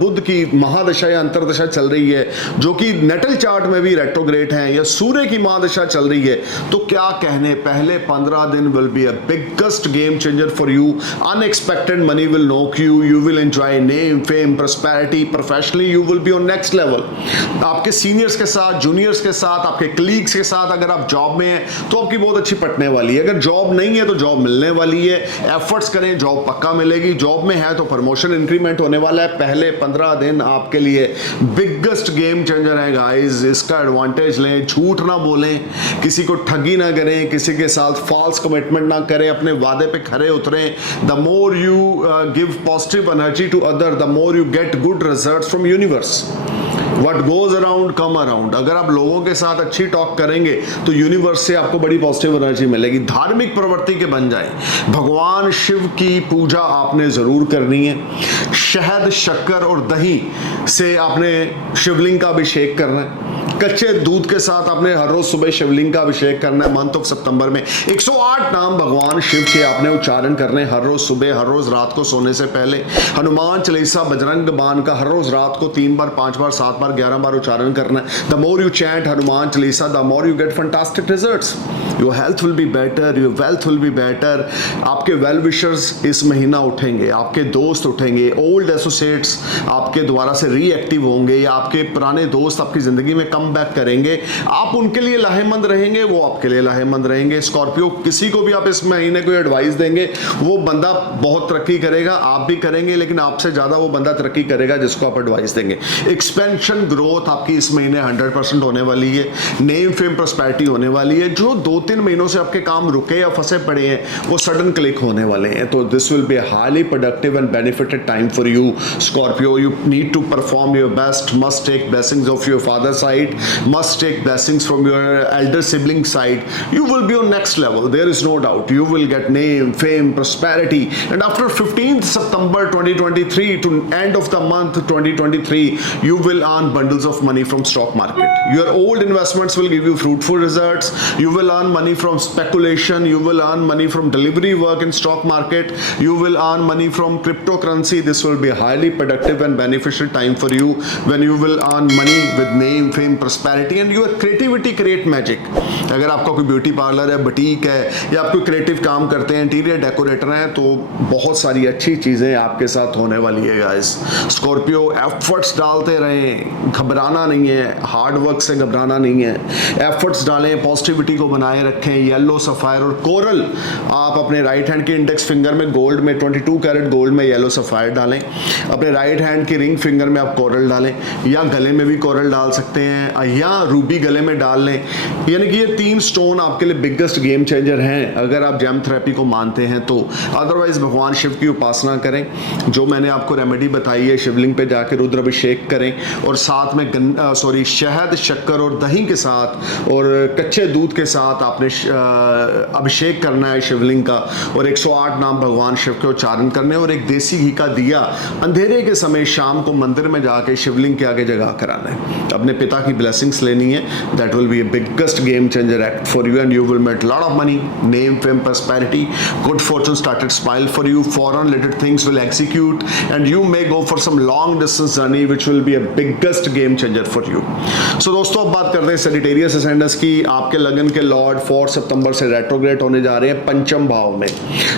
बुध की महादशा या अंतरदशा चल रही है, जो कि नेटल चार्ट में भी रेट्रोग्रेड है, या सूर्य की महादशा चल रही है, तो क्या कहने, पहले 15 दिन will be a biggest game changer for you. Unexpected money will knock you, you will enjoy name fame prosperity, professionally you will be on next level. आपके सीनियर्स के साथ, जूनियर्स के साथ, आपके कलीग्स के साथ अगर आप जॉब में हैं तो आपकी बहुत अच्छी पटने वाली है। अगर जॉब नहीं है तो जॉब मिलने वाली है, एफर्ट्स करें, जॉब पक्का मिलेगी। जॉब में है तो प्रमोशन इंक्रीमेंट होने वाला है। पहले 15 दिन आपके लिए बिगेस्ट गेम चेंजर है गाइस, इसका एडवांटेज लें, झूठ ना बोलें, किसी को ठगी ना करें, किसी के साथ फॉल्स कमिटमेंट ना करें, अपने वादे पे खरे उतरें। The more you give positive energy to other, the more you get good results from universe. What goes around come around। अगर आप लोगों के साथ अच्छी टॉक करेंगे तो यूनिवर्स से आपको बड़ी पॉजिटिव एनर्जी मिलेगी। धार्मिक प्रवृत्ति के बन जाए, भगवान शिव की पूजा आपने जरूर करनी है। शहद, शक्कर और दही से आपने शिवलिंग का अभिषेक करना है। कच्चे दूध के साथ आपने हर रोज सुबह शिवलिंग का अभिषेक करना है। मंथ ऑफ सितंबर में 108 नाम भगवान शिव के आपने उच्चारण करने, हर रोज सुबह, हर रोज रात को सोने से पहले। हनुमान चालीसा, बजरंग बाण का हर रोज रात को 3 बार, 5 बार, 7 बार, 11 बार उच्चारण करना है। The more you chant Hanuman Chalisa, the more you gate fantastic results. Your health will be better, your wealth will be better. आपके वेल विशर्स इस महीना उठेंगे, आपके दोस्त उठेंगे, ओल्ड एसोसिएट्स आपके द्वारा से रीएक्टिव होंगे, या आपके पुराने दोस्त आपकी जिंदगी में कम बैक करेंगे। आप उनके लिए लाहेमंद रहेंगे, वो आपके लिए लाहेमंद रहेंगे। स्कॉर्पियो, किसी को भी आप इस महीने कोई एडवाइस देंगे, वो बंदा बहुत तरक्की करेगा, आप भी करेंगे, लेकिन आपसे ज्यादा वो बंदा तरक्की करेगा जिसको आप एडवाइस देंगे। एक्सपेंशन ग्रोथ आपकी इस महीने 100% होने वाली है। नेम फेम प्रॉस्पेरिटी होने वाली है। जो 2-3 महीनों से आपके काम रुके या फंसे पड़े हैं वो सडन क्लिक होने वाले हैं। तो this will be highly productive and benefited time for you Scorpio. You need to perform your best, must take blessings of your father side, must take blessings from your elder sibling side. You will be on next level, there is no doubt. You will get name, fame, prosperity, and after 15th September 2023 to end of the month 2023, you will earn bundles of money from stock market. Your old investments will give you fruitful results. You will earn money from speculation, you will earn money from delivery work in stock market, you will earn money from cryptocurrency. This will be a highly productive and beneficial time for you when you will earn money with name, fame, prosperity prosperity and your creativity create magic. अगर आपका कोई beauty parlour है, boutique है, या आप कोई creative काम करते हैं, इंटीरियर डेकोरेटर हैं, तो बहुत सारी अच्छी चीज़ें आपके साथ होने वाली है गाइस। स्कॉर्पियो एफर्ट्स डालते रहें, घबराना नहीं है, हार्ड वर्क से घबराना नहीं है, एफर्ट्स डालें, पॉजिटिविटी को बनाए रखें। येलो, सफ़ायर और कोरल आप अपने राइट हैंड के इंडेक्स फिंगर में गोल्ड में 22 कैरेट गोल्ड में येलो सफ़ायर डालें, अपने राइट हैंड की रिंग फिंगर में आप कोरल डालें, या गले में भी कोरल डाल सकते हैं, या रूबी गले में डाल लें। यानी कि ये 3 स्टोन आपके लिए बिगेस्ट गेम चेंजर हैं अगर आप जेम थेरेपी को मानते हैं तो। अदरवाइज भगवान शिव की उपासना करें, जो मैंने आपको रेमेडी बताई है, शिवलिंग पे जाकर रुद्र अभिषेक करें, और साथ में शहद, शक्कर और दही के साथ और कच्चे दूध के साथ आपने अभिषेक करना है शिवलिंग का, और 108 नाम भगवान शिव के उच्चारण करने, और एक देसी घी का दिया अंधेरे के समय शाम को मंदिर में जाके शिवलिंग के आगे जगा कराना है। अपने पिता की ब्लेसिंग्स लेनी है। That will be a biggest game changer act for you and you will met lot of money, name, fame, prosperity, good fortune started smile for you, foreign related things will execute and you may go for some long distance journey which will be a biggest game changer for you. So दोस्तों, अब बात करते हैं Sagittarius Ascendants की। आपके लगन के Lord 4 सितंबर से रेट्रोग्रेड होने जा रहे हैं पंचम भाव में,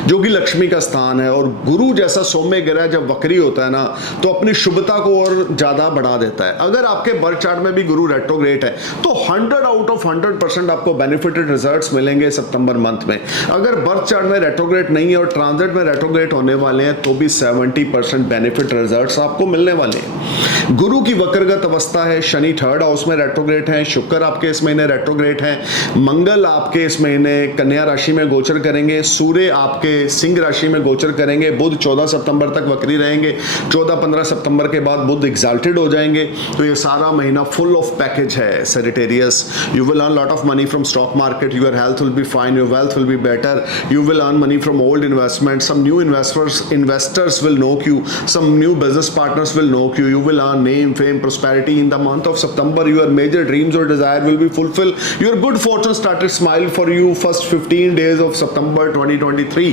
जो कि लक्ष्मी का स्थान है, और गुरु जैसा सौम्य ग्रह जब वक्री होता है ना, तो अपनी शुभता को और ज्यादा बढ़ा देता है। अगर आपके बर्थ चार्ट में भी गुरु रेट्रोग्रेड है तो 100 आउट ऑफ 100% आपको बेनिफिटेड रिजल्ट्स मिलेंगे सितंबर मंथ में। अगर बर्थ चार्ट में रेट्रोग्रेड नहीं है और ट्रांजिट में रेट्रोग्रेड होने वाले हैं तो भी 70% बेनिफिट रिजल्ट्स आपको मिलने वाले हैं। गुरु की वक्रगत अवस्था है, शनि 3rd हाउस में रेट्रोग्रेड है, शुक्र आपके इस महीने रेट्रोग्रेड है, मंगल आपके इस महीने कन्या राशि में गोचर करेंगे, सूर्य आपके सिंह राशि में गोचर करेंगे, बुध 14 सितंबर तक वक्री रहेंगे, 14-15 सितंबर के बाद बुध एग्जाल्टेड हो जाएंगे। तो ये सारा महीना फुल ऑफ पैकेज है Sagittarius. You will earn lot of money from stock market, your health will be fine, your wealth will be better, you will earn money from old investment, some new investors will know you, some new business partners will know you, you will earn name, fame, prosperity in the month of September. Your major dreams or desire will be fulfilled. Your good fortune started smile for you first 15 days of September 2023.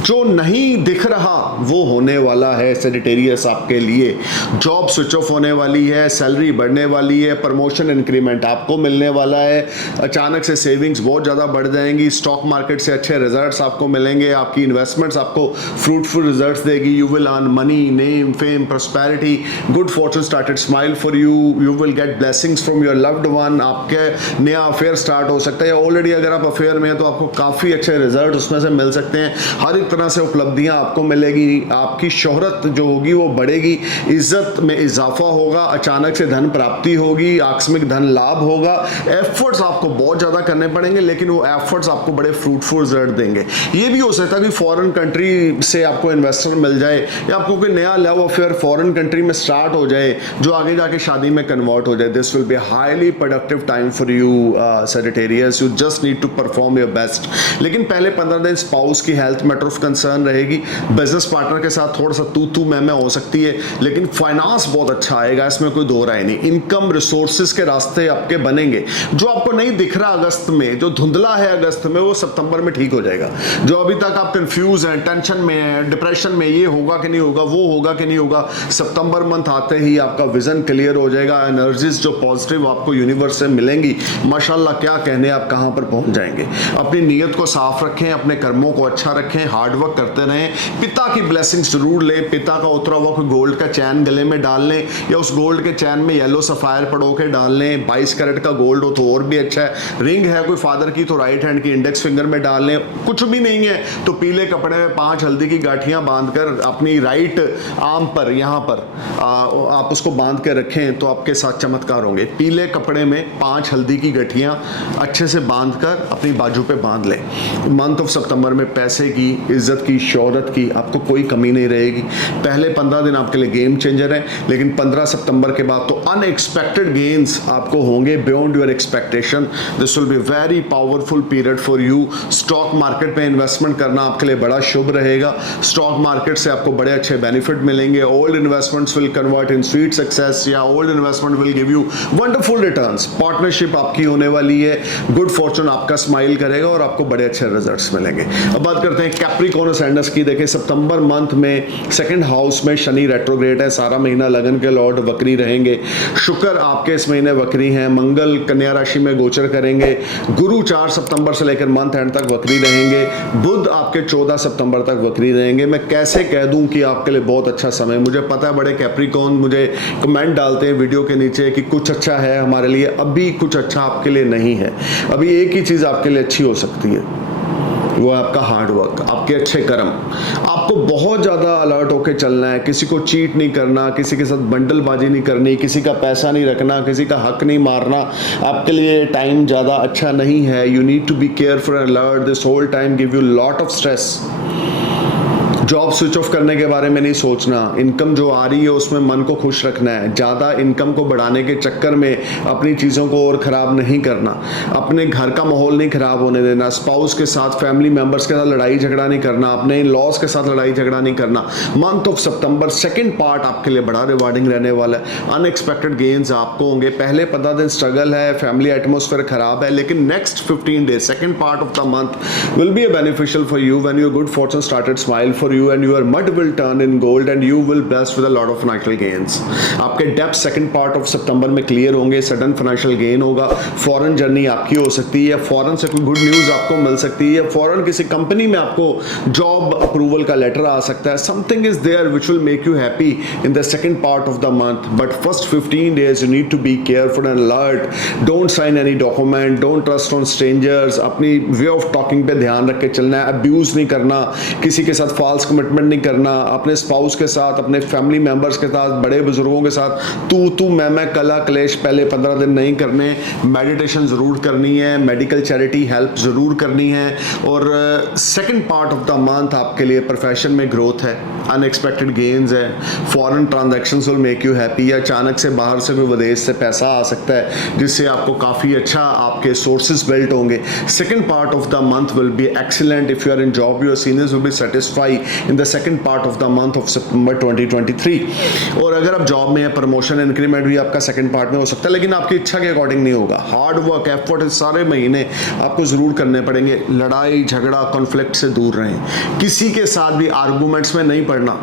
जो नहीं दिख रहा वो होने वाला है Sagittarius आपके लिए। जॉब स्विच ऑफ होने वाली है, सैलरी बढ़ने वाली है, प्रमोशन इंक्रीमेंट आपको मिलने वाला है, अचानक से सेविंग्स बहुत ज़्यादा बढ़ जाएंगी, स्टॉक मार्केट से अच्छे रिजल्ट्स आपको मिलेंगे, आपकी इन्वेस्टमेंट्स आपको फ्रूटफुल रिजल्ट्स देगी। You will earn money, name, fame, prosperity, good fortune started smile for you, you will get blessings from your loved one। आपके नया अफेयर स्टार्ट हो सकता है, या ऑलरेडी अगर आप अफेयर में हैं तो आपको काफ़ी अच्छे रिजल्ट उसमें से मिल सकते हैं। हर एक तरह से उपलब्धियां आपको मिलेगी, आपकी शोहरत जो होगी वो बढ़ेगी, इज्जत में इजाफा होगा, अचानक से धन प्राप्ति होगी, आकस्मिक धन लाभ होगा। एफर्ट्स आपको बहुत ज़्यादा करने पड़ेंगे, लेकिन वो एफर्ट्स आपको बड़े फ्रूटफुल रिजल्ट देंगे। ये भी हो सकता है कि फॉरेन कंट्री से आपको इन्वेस्टर मिल जाए, या आपको कोई नया लव अफेयर फॉरेन कंट्री में स्टार्ट हो जाए जो आगे जाके शादी में कन्वर्ट हो जाए। This will be highly productive time for you Sagittarius. You just need to perform your best. लेकिन पहले 15 दिन स्पाउस की हेल्थ मैटर ऑफ कंसर्न रहेगी। बिजनेस पार्टनर के साथ थोड़ा सा तू मैं हो सकती है, लेकिन फाइनेंस बहुत अच्छा आएगा, इसमें कोई दो राय नहीं। इनकम रिसोर्सेज के रास्ते आपके बनेंगे। जो आपको नहीं दिख रहा अगस्त में, जो धुंधला है अगस्त में, वो सितंबर में ठीक हो जाएगा। जो अभी तक आप कंफ्यूज हैं, टेंशन में हैं, डिप्रेशन में, ये होगा कि नहीं होगा, वो होगा कि नहीं होगा, सितंबर मंथ आते ही आपका विजन क्लियर हो जाएगा। एनर्जीज जो पॉजिटिव आपको यूनिवर्स से मिलेंगी, माशाल्लाह क्या कहने, आप कहां पर पहुंच जाएंगे। अपनी नीयत को साफ रखें, अपने कर्मों को अच्छा रखें, हार्ड वर्क करते रहें, पिता की ब्लेसिंग्स जरूर लें। पिता का उतरा हुआ कोई गोल्ड का चैन गले में डाल लें, या उस गोल्ड के चैन में येलो सफायर पड़ो के डाल लें। 22 कैरेट का गोल्ड हो तो और भी अच्छा है। रिंग है कोई फादर की तो राइट हैंड की इंडेक्स फिंगर में डाल लें। कुछ भी नहीं है तो पीले कपड़े में 5 हल्दी की गांठियां बांधकर अपनी राइट आर्म पर, यहाँ पर आप उसको बांध के रखें तो आपके साथ चमत्कार होंगे। पीले कपड़े में 5 हल्दी की गठियाँ अच्छे से बांधकर अपनी बाजू पे बांध लें। मंथ ऑफ सितंबर में पैसे की, इज्जत की, शोहरत की आपको कोई कमी नहीं रहेगी। पहले 15 दिन आपके लिए गेम चेंजर हैं, लेकिन 15 सितंबर के बाद तो अनएक्सपेक्टेड गेन्स आपको होंगे beyond your expectation. This will be very powerful period for you. Stock market में इन्वेस्टमेंट करना आपके लिए बड़ा शुभ रहेगा। स्टॉक मार्केट से आपको बड़े अच्छे बेनिफिट मिलेंगे। Old investments will convert in sweet success, या old investment will give you wonderful returns. Partnership आपकी होने वाली है। गुड फॉर्चून आपका स्माइल करेगा और आपको बड़े अच्छे रिजल्ट्स मिलेंगे। अब बात करते हैं कैप्रिकॉर्न अससेंडेंट्स की। देखिए सितंबर मंथ में 2nd हाउस में शनि रेट्रोग्रेड है। सारा महीना लगन के लॉर्ड वक्री रहेंगे। शुक्र आपके आपके इस महीने वक्री हैं, मंगल कन्या राशि में गोचर करेंगे, गुरु 4 सितंबर से लेकर मंथ एंड तक वक्री रहेंगे, बुध आपके 14 सितंबर तक वक्री रहेंगे। मैं कैसे कह दूं कि आपके लिए बहुत अच्छा समय, मुझे पता है बड़े कैप्रिकॉर्न मुझे कमेंट डालते हैं वीडियो के नीचे कि कुछ अच्छा है हमारे लिए, अभी कुछ अच्छा आपके लिए नहीं है। अभी एक ही चीज़ आपके लिए अच्छी हो सकती है, वो है आपका हार्ड वर्क, आपके अच्छे कर्म। आपको बहुत ज़्यादा अलर्ट होकर चलना है, किसी को चीट नहीं करना, किसी के साथ बंडलबाजी नहीं करनी, किसी का पैसा नहीं रखना, किसी का हक नहीं मारना। आपके लिए टाइम ज़्यादा अच्छा नहीं है। You need to be careful and alert, this whole time give you lot of stress. Job switch off करने के बारे में नहीं सोचना, इनकम जो आ रही है उसमें मन को खुश रखना है। ज़्यादा इनकम को बढ़ाने के चक्कर में अपनी चीज़ों को और ख़राब नहीं करना, अपने घर का माहौल नहीं ख़राब होने देना, स्पाउस के साथ, फैमिली मेम्बर्स के साथ लड़ाई झगड़ा नहीं करना, अपने लॉस के साथ लड़ाई झगड़ा नहीं करना। Month of September second part आपके लिए बड़ा रिवार्डिंग रहने वाला है। अनएक्सपेक्टेड गेन्स आपको होंगे। पहले 15 दिन स्ट्रगल है, फैमिली एटमोसफेयर ख़राब है, लेकिन next 15 days second part of the month will be beneficial for you when your good fortune started smile for you and your mud will turn in gold and you will blessed with a lot of financial gains। आपके depth second part of सितंबर में clear होंगे, sudden financial gain होगा, foreign journey आपकी हो सकती है, foreign से कोई गुड न्यूज़ आपको मिल सकती है, फॉरेन किसी कंपनी में आपको जॉब अप्रूवल का लेटर आ सकता है। Something is there which will make you happy in the second part of the month, but first 15 days you need to be careful and alert. Don't sign any document, don't trust on strangers, अपनी way of talking पे ध्यान रख के चलना है, abuse नहीं करना, किसी के साथ फॉल्स कमिटमेंट नहीं करना, अपने स्पाउस के साथ, अपने फैमिली मेंबर्स के साथ, बड़े बुजुर्गों के साथ तू मैं कला क्लेश पहले 15 दिन नहीं करने। मेडिटेशन ज़रूर करनी है, मेडिकल चैरिटी हेल्प ज़रूर करनी है। और second part of the month आपके लिए प्रोफेशन में ग्रोथ है, अनएक्सपेक्टेड गेन्स है, foreign transactions will make you happy, या अचानक से बाहर से कोई विदेश से पैसा आ सकता है जिससे आपको काफ़ी अच्छा आपके सोर्सेज बिल्ट होंगे। Second part of the month will be excellent. If you are in job your seniors will be satisfy in the second part of the month of September 2023। और अगर आप जॉब में है, प्रमोशन इंक्रीमेंट भी आपका second part में हो सकता है, लेकिन आपकी इच्छा के अकॉर्डिंग नहीं होगा। हार्ड वर्क, एफर्ट सारे महीने आपको ज़रूर करने पड़ेंगे। लड़ाई झगड़ा कॉन्फ्लिक्ट से दूर रहें, किसी के साथ भी आर्गूमेंट्स में नहीं पड़ना।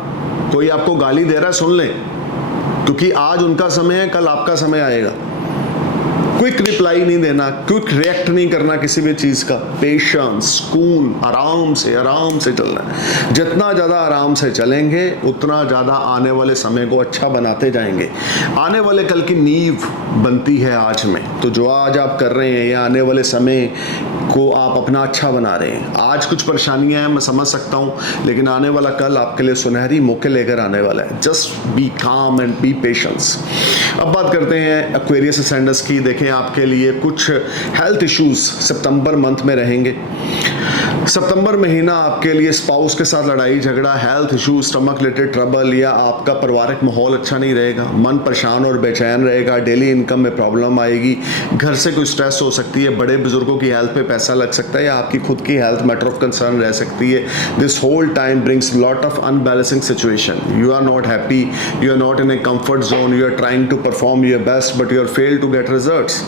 कोई आपको गाली दे रहा है सुन लें, क्योंकि आज उनका समय है, कल आपका समय आएगा। क्विक रिप्लाई नहीं देना, क्विक रिएक्ट नहीं करना किसी भी चीज़ का। पेशेंस, कूल, आराम से चलना है। जितना ज़्यादा आराम से चलेंगे उतना ज़्यादा आने वाले समय को अच्छा बनाते जाएंगे। आने वाले कल की नींव बनती है आज में, तो जो आज आप कर रहे हैं या आने वाले समय को आप अपना अच्छा बना रहे हैं। आज कुछ परेशानियां हैं, मैं समझ सकता हूं, लेकिन आने वाला कल आपके लिए सुनहरी मौके लेकर आने वाला है। जस्ट बी काम एंड बी पेशेंस। अब बात करते हैं एक्वेरियस असेंडेंस की। देखें आपके लिए कुछ हेल्थ इश्यूज सितंबर मंथ में रहेंगे। सितंबर महीना आपके लिए स्पाउस के साथ लड़ाई झगड़ा, health issues, stomach related trouble, या आपका पारिवारिक माहौल अच्छा नहीं रहेगा, मन परेशान और बेचैन रहेगा, डेली इनकम में प्रॉब्लम आएगी, घर से कोई स्ट्रेस हो सकती है, बड़े बुजुर्गों की हेल्थ पे पैसा लग सकता है, या आपकी खुद की हेल्थ मैटर ऑफ कंसर्न रह सकती है। This whole time brings lot of unbalancing situation. You are not happy, you are not in a comfort zone, you are trying to perform your best but you are fail to get results.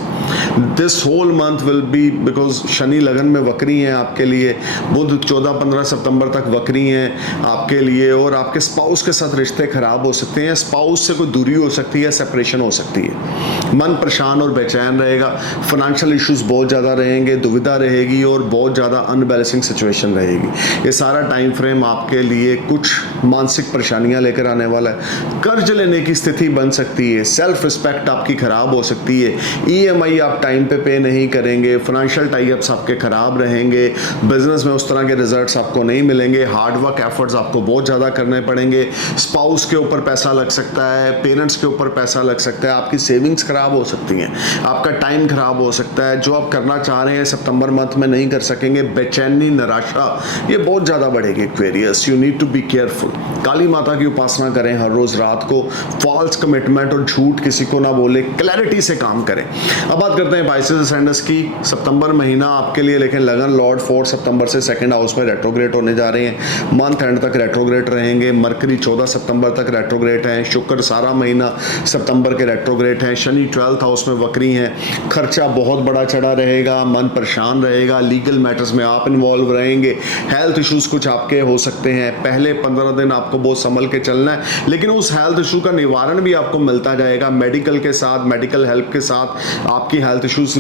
This whole month will be, because Shani लगन में वक्री हैं आपके लिए, बुध 14-15 सितंबर तक वक्री हैं आपके लिए, और आपके स्पाउस के साथ रिश्ते खराब हो सकते हैं, स्पाउस से कोई दूरी हो सकती है, सेपरेशन हो सकती है, मन परेशान और बेचैन रहेगा, फाइनेंशियल इश्यूज बहुत ज़्यादा रहेंगे, दुविधा रहेगी और बहुत ज़्यादा अनबैलेंसिंग सिचुएशन रहेगी। ये सारा टाइम फ्रेम आपके लिए कुछ मानसिक परेशानियां लेकर आने वाला है। कर्ज लेने की स्थिति बन सकती है, सेल्फ रिस्पेक्ट आपकी खराब हो सकती है, EMI आप टाइम पे नहीं करेंगे, फाइनेंशियल टाइप्स आपके खराब रहेंगे, बिजनेस में उस तरह के रिजल्ट्स आपको नहीं मिलेंगे, हार्ड वर्क एफर्ट्स आपको बहुत ज़्यादा करने पड़ेंगे, स्पाउस के ऊपर पैसा लग सकता है, पेरेंट्स के ऊपर पैसा लग सकता है, आपकी सेविंग्स खराब हो सकती हैं, आपका टाइम खराब हो सकता है, जो आप करना चाह रहे हैं सितंबर मंथ में नहीं कर सकेंगे, बेचैनी, निराशा ये बहुत ज़्यादा बढ़ेगी। Aquarius, you need to be careful. Kali माता की उपासना करें हर रोज़ रात को, फॉल्स कमिटमेंट और झूठ किसी को ना बोले, क्लैरिटी से काम करें। अब बात करते हैं पाइसेस असेंडेंस की। सितंबर महीना आपके लिए लेकिन लगन लॉर्ड 4 सितंबर सितंबर से सेकंड हाउस में रेट्रोग्रेड होने जा रहे हैं, मंथ एंड तक रेट्रोग्रेड रहेंगे। मरकरी 14 सितंबर तक रेट्रोग्रेड है, शुक्र सारा महीना सितंबर के रेट्रोग्रेड हैं, शनि 12th हाउस में वक्री हैं। खर्चा बहुत बड़ा चढ़ा रहेगा, मन परेशान रहेगा, लीगल मैटर्स में आप इन्वॉल्व रहेंगे, हेल्थ इश्यूज कुछ आपके हो सकते हैं। पहले 15 दिन आपको बहुत संभल के चलना है, लेकिन उस हेल्थ इशू का निवारण भी आपको मिलता जाएगा। मेडिकल के साथ, मेडिकल हेल्प के साथ आपकी हेल्थ इश्यूज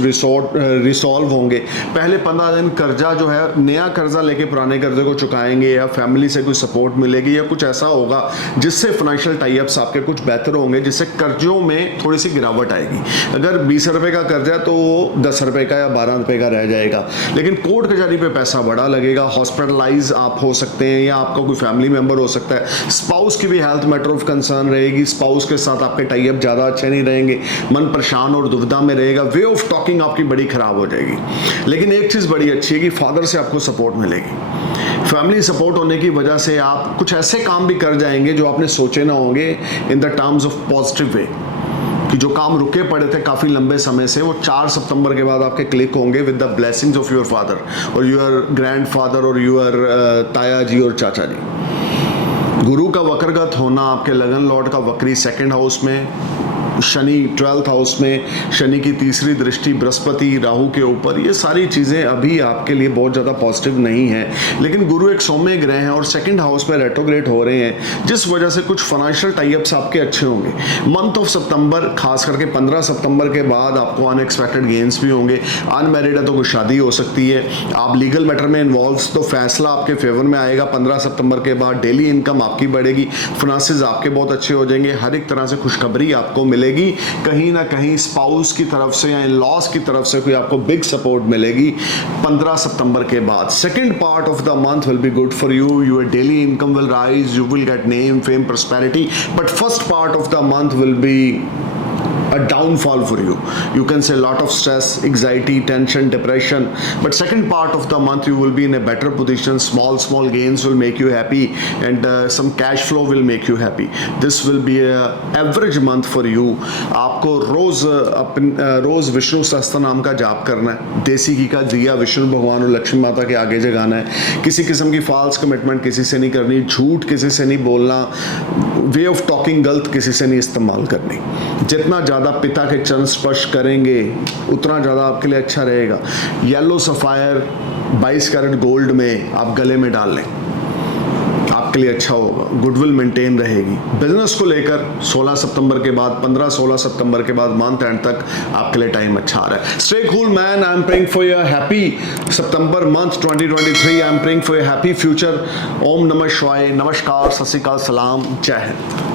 रिसॉल्व होंगे। पहले 15 दिन कर्जा जो है, नया कर्जा लेके पुराने कर्जे को चुकाएंगे, या फैमिली से कोई सपोर्ट मिलेगी, या कुछ ऐसा होगा जिससे फाइनेंशियल टाइप्स आपके कुछ बेहतर होंगे, जिससे कर्जों में थोड़ी सी गिरावट आएगी। अगर 20 रुपए का कर्जा तो वो 10 रुपए का या 12 रुपए का रह जाएगा, लेकिन कोर्ट कचहरी पे पैसा बड़ा लगेगा। हॉस्पिटलाइज आप हो सकते हैं, या आपका कोई फैमिली मेंबर हो सकता है। स्पाउस की भी हेल्थ मैटर ऑफ कंसर्न रहेगी, स्पाउस के साथ आपके टाइप ज़्यादा अच्छे नहीं रहेंगे, मन परेशान और दुविधा में रहेगा, वे ऑफ टॉकिंग आपकी बड़ी खराब हो जाएगी। लेकिन एक चीज़ बड़ी अच्छी है कि फादर से आपको सपोर्ट मिलेगी। फैमिली सपोर्ट होने की वजह से आप कुछ ऐसे काम भी कर जाएंगे जो आपने सोचे ना होंगे, इन the terms of positive way, कि जो काम रुके पड़े थे काफ़ी लंबे समय से, वो 4 सितंबर के बाद आपके क्लिक होंगे with the blessings of your father और योर ग्रैंडफादर और योर ताया जी और चाचा जी। गुरु का वक्रगत होना, आपके लगन लॉर्ड का वक्री सेकंड हाउस में, शनि 12th हाउस में, शनि की तीसरी दृष्टि बृहस्पति राहु के ऊपर, ये सारी चीज़ें अभी आपके लिए बहुत ज़्यादा पॉजिटिव नहीं है। लेकिन गुरु एक सौम्य ग्रह हैं और सेकंड हाउस में रेट्रोग्रेड हो रहे हैं, जिस वजह से कुछ फाइनेंशियल टाइप्स आपके अच्छे होंगे। मंथ ऑफ सितंबर, खास करके 15 सितंबर के बाद आपको अनएक्सपेक्टेड गेन्स भी होंगे। अनमैरिड है तो कोई शादी हो सकती है, आप लीगल मैटर में इन्वॉल्व तो फैसला आपके फेवर में आएगा। 15 सितंबर के बाद डेली इनकम आपकी बढ़ेगी, फाइनेंसेस आपके बहुत अच्छे हो जाएंगे, हर एक तरह से खुशखबरी आपको मिलेगी। कहीं ना कहीं स्पाउस की तरफ से या इन-लॉज की तरफ से कोई आपको बिग सपोर्ट मिलेगी 15 सितंबर के बाद। Second part of the month will be good for you, your daily income will rise, you will gate name, fame, prosperity, but first part of the month will B a downfall for you. You can say a lot of stress, anxiety, tension, depression, but second part of the month you will be in a better position. Small gains will make you happy, and some cash flow will make you happy. This will be a average month for you. आपको रोज विष्णु सहस्त्र नाम का जाप करना है, देसी घी का दिया विष्णु भगवान और लक्ष्मी माता के आगे जगाना है। किसी किस्म की फॉल्स कमिटमेंट किसी से नहीं करनी, झूठ किसी से नहीं बोलना, वे ऑफ टॉकिंग गलत किसी से नहीं इस्तेमाल करनी। जितना ज़्यादा पिता के चरण स्पर्श करेंगे उतना ज़्यादा आपके लिए अच्छा रहेगा। येलो सफायर 22 कैरेट गोल्ड में आप गले में डाल लें, आपके लिए अच्छा होगा। गुडविल मेंटेन रहेगी। बिजनेस को लेकर 16 सितंबर के बाद, 15-16 सितंबर के बाद मंथ एंड तक आपके लिए टाइम अच्छा आ रहा है। Stay cool man, I am praying for your happy September month 2023। I am praying for your happy future. Om नमः शिवाय, नमस्कार, सत श्री अकाल, सलाम, जय हिंद।